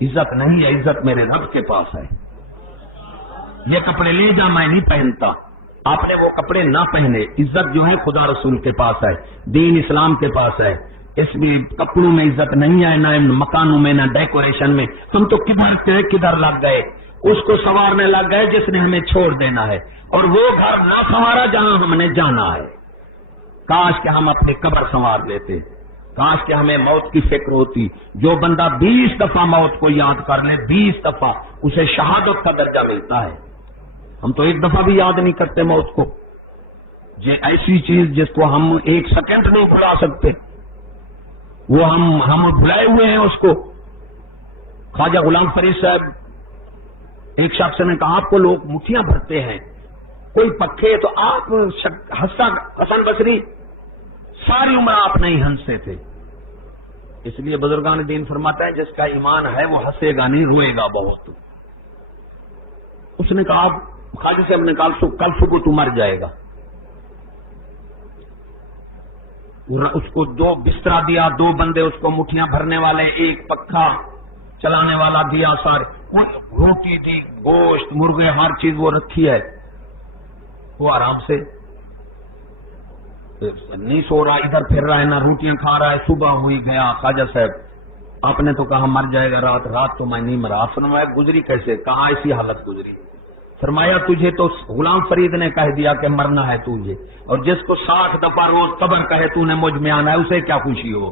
عزت نہیں ہے، عزت میرے رب کے پاس ہے. یہ کپڑے لے جا، میں نہیں پہنتا. آپ نے وہ کپڑے نہ پہنے. عزت جو ہے خدا رسول کے پاس ہے، دین اسلام کے پاس ہے. اس میں کپڑوں میں عزت نہیں ہے، نہ مکانوں میں، نہ ڈیکوریشن میں. ہم تو کدھر لگ گئے، اس کو سنوارنے لگ گئے جس نے ہمیں چھوڑ دینا ہے، اور وہ گھر نہ سنوارا جہاں ہم نے جانا ہے. کاش کہ ہم اپنی قبر سنوار لیتے، کاش کہ ہمیں موت کی فکر ہوتی. جو بندہ 20 دفعہ موت کو یاد کر لے، 20 دفعہ، اسے شہادت کا درجہ ملتا ہے. ہم تو ایک دفعہ بھی یاد نہیں کرتے موت کو. یہ ایسی چیز جس کو ہم ایک سیکنڈ نہیں بھلا سکتے، وہ ہم بھلائے ہوئے ہیں اس کو. خواجہ غلام فرید صاحب ایک شخص نے کہا آپ کو لوگ مٹھیاں بھرتے ہیں، کوئی پکے تو آپ ہنسا، حسن بصری ساری عمر آپ نہیں ہنستے تھے. اس لیے بزرگان دین فرماتا ہے جس کا ایمان ہے وہ ہنسے گا نہیں، روئے گا بہت. اس نے کہا خواجہ صاحب نے کہا کل صبح تو مر جائے گا. اس کو 2 بستر دیا، 2 بندے اس کو مٹھیاں بھرنے والے، ایک پکا چلانے والا دیا، سارے روٹی دی، گوشت، مرغے، ہر چیز وہ رکھی ہے. وہ آرام سے نہیں سو رہا، ادھر پھر رہا ہے، نہ روٹیاں کھا رہا ہے. صبح ہوئی گیا، خواجہ صاحب آپ نے تو کہا مر جائے گا رات تو میں نہیں مرا. فرمایا گزری کیسے؟ کہاں ایسی حالت گزری. فرمایا تجھے تو غلام فرید نے کہہ دیا کہ مرنا ہے تجھے، اور جس کو 60 دفعہ روز قبر کہے تو نے مجھ میں آنا ہے، اسے کیا خوشی ہو.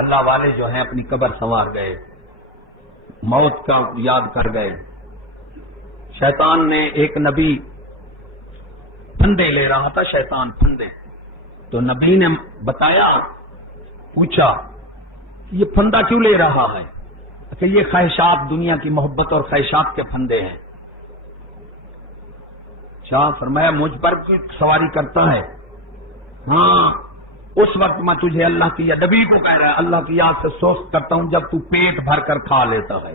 اللہ والے جو ہیں اپنی قبر سنوار گئے، موت کا یاد کر گئے. شیطان نے ایک نبی پھندے لے رہا تھا، شیطان پھندے، تو نبی نے بتایا، پوچھا یہ پھندا کیوں لے رہا ہے؟ کہ یہ خواہشات، دنیا کی محبت اور خواہشات کے پھندے ہیں. شاہ فرمایا مجھ پر سواری کرتا ہے؟ ہاں. اس وقت میں تجھے اللہ کی نبی کو کہہ رہا ہے اللہ کی یاد سے سوچ کرتا ہوں جب تو پیٹ بھر کر کھا لیتا ہے.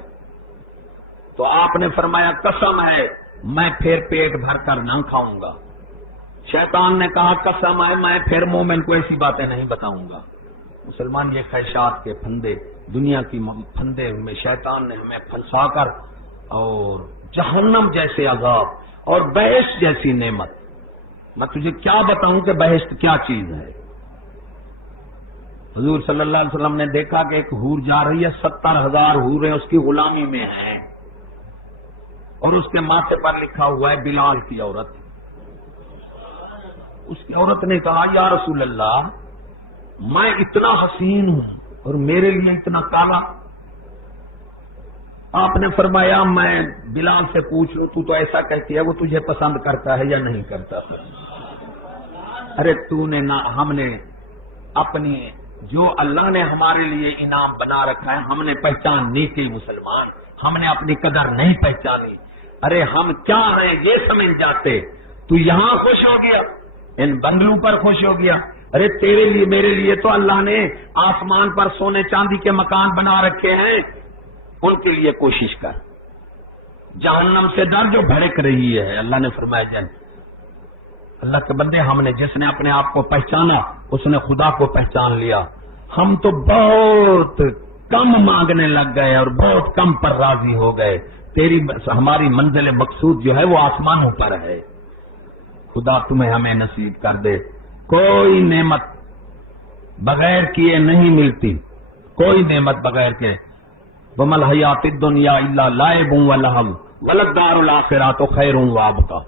تو آپ نے فرمایا قسم ہے میں پھر پیٹ بھر کر نہ کھاؤں گا. شیطان نے کہا قسم ہے میں پھر مومن کو ایسی باتیں نہیں بتاؤں گا. مسلمان یہ خواہشات کے پھندے، دنیا کی پھندے میں شیطان نے ہمیں پھنسا کر، اور جہنم جیسے عذاب اور بہشت جیسی نعمت. میں تجھے کیا بتاؤں کہ بہشت کیا چیز ہے. حضور صلی اللہ علیہ وسلم نے دیکھا کہ ایک حور جا رہی ہے، 70,000 حوریں اس کی غلامی میں ہیں، اور اس کے ماتھے پر لکھا ہوا ہے بلال کی عورت. اس کی عورت نے کہا یا رسول اللہ میں اتنا حسین ہوں اور میرے لیے اتنا کالا. آپ نے فرمایا میں بلال سے پوچھ لوں تو ایسا کہتی ہے وہ تجھے پسند کرتا ہے یا نہیں کرتا. ارے تو نے نہ، ہم نے اپنی جو اللہ نے ہمارے لیے انعام بنا رکھا ہے ہم نے پہچان نہیں کی. مسلمان ہم نے اپنی قدر نہیں پہچانی. ارے ہم کیا ہیں یہ سمجھ جاتے. تو یہاں خوش ہو گیا، ان بنگلوں پر خوش ہو گیا. ارے تیرے لیے میرے لیے تو اللہ نے آسمان پر سونے چاندی کے مکان بنا رکھے ہیں، ان کے لیے کوشش کر. جہنم سے ڈر جو بھڑک رہی ہے. اللہ نے فرمایا جن اللہ کے بندے ہم نے جس نے اپنے آپ کو پہچانا اس نے خدا کو پہچان لیا. ہم تو بہت کم مانگنے لگ گئے اور بہت کم پر راضی ہو گئے. ہماری منزل مقصود جو ہے وہ آسمانوں پر ہے. خدا تمہیں ہمیں نصیب کر دے. کوئی نعمت بغیر کیے نہیں ملتی، کوئی نعمت بغیر کے. وَمَا الْحَيَاةُ الدُّنْيَا إِلَّا لَعِبٌ وَلَهْوٌ وَلَلدَّارُ الْآخِرَةُ خَيْرٌ وَأَبْقَىٰ.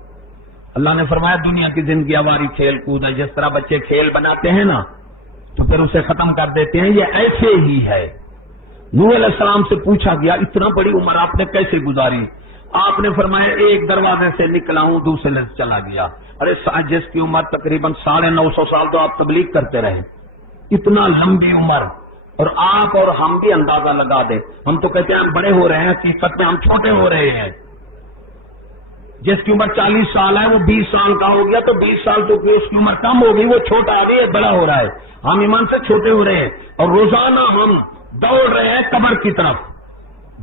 اللہ نے فرمایا دنیا کی زندگی ہماری کھیل کود ہے. جس طرح بچے کھیل بناتے ہیں نا تو پھر اسے ختم کر دیتے ہیں، یہ ایسے ہی ہے. نوح علیہ السلام سے پوچھا گیا اتنا بڑی عمر آپ نے کیسے گزاری؟ آپ نے فرمایا ایک دروازے سے نکلا ہوں دوسرے سے چلا گیا. ارے جس کی عمر تقریباً 950 سال تو آپ تبلیغ کرتے رہے، اتنا لمبی عمر، اور آپ اور ہم بھی اندازہ لگا دیں. ہم تو کہتے ہیں ہم بڑے ہو رہے ہیں، حقیقت میں ہم چھوٹے ہو رہے ہیں. جس کی عمر 40 سال ہے وہ 20 سال کا ہو گیا تو 20 سال تو اس کی عمر کم ہو گئی، وہ چھوٹا آ گئی بڑا ہو رہا ہے. ہم ایمان سے چھوٹے ہو رہے ہیں اور روزانہ ہم دوڑ رہے ہیں قبر کی طرف،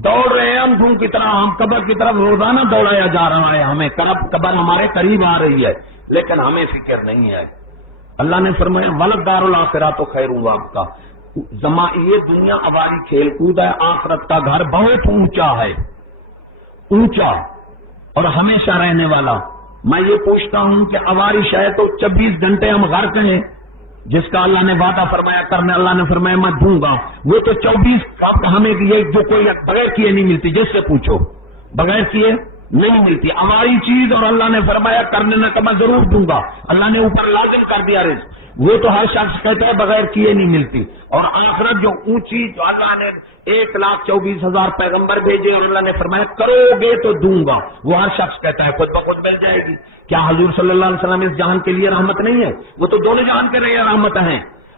دوڑ رہے ہیں ہم گھوم کی طرح، ہم قبر کی طرف روزانہ دوڑایا جا رہا ہے. ہمیں قبر ہمارے قریب آ رہی ہے لیکن ہمیں فکر نہیں ہے. اللہ نے فرمایا وَلَلدَّارُ الْآخِرَةُ خَيْرٌ وَأَبْقَىٰ. یہ دنیا ہماری کھیل کود ہے، آخرت کا گھر بہت اونچا ہے، اونچا اور ہمیشہ رہنے والا. میں یہ پوچھتا ہوں کہ عوارش ہے تو 24 گھنٹے ہم غرق ہیں، جس کا اللہ نے وعدہ فرمایا کرنے، اللہ نے فرمایا میں دوں گا. وہ تو 24 ہمیں دیے جو کوئی بغیر کیے نہیں ملتی. جس سے پوچھو بغیر کیے نہیں ملتی ہماری چیز، اور اللہ نے فرمایا کرنے نہ کہ میں ضرور دوں گا. اللہ نے اوپر لازم کر دیا رزق. وہ تو ہر شخص کہتا ہے بغیر کیے نہیں ملتی. اور آخرت جو اونچی، جو اللہ نے 1,24,000 پیغمبر بھیجے اور اللہ نے فرمایا کرو گے تو دوں گا، وہ ہر شخص کہتا ہے خود بخود مل جائے گی. کیا حضور صلی اللہ علیہ وسلم اس جہان کے لیے رحمت نہیں ہے؟ وہ تو دونوں جہان کے رہے رحمت ہیں.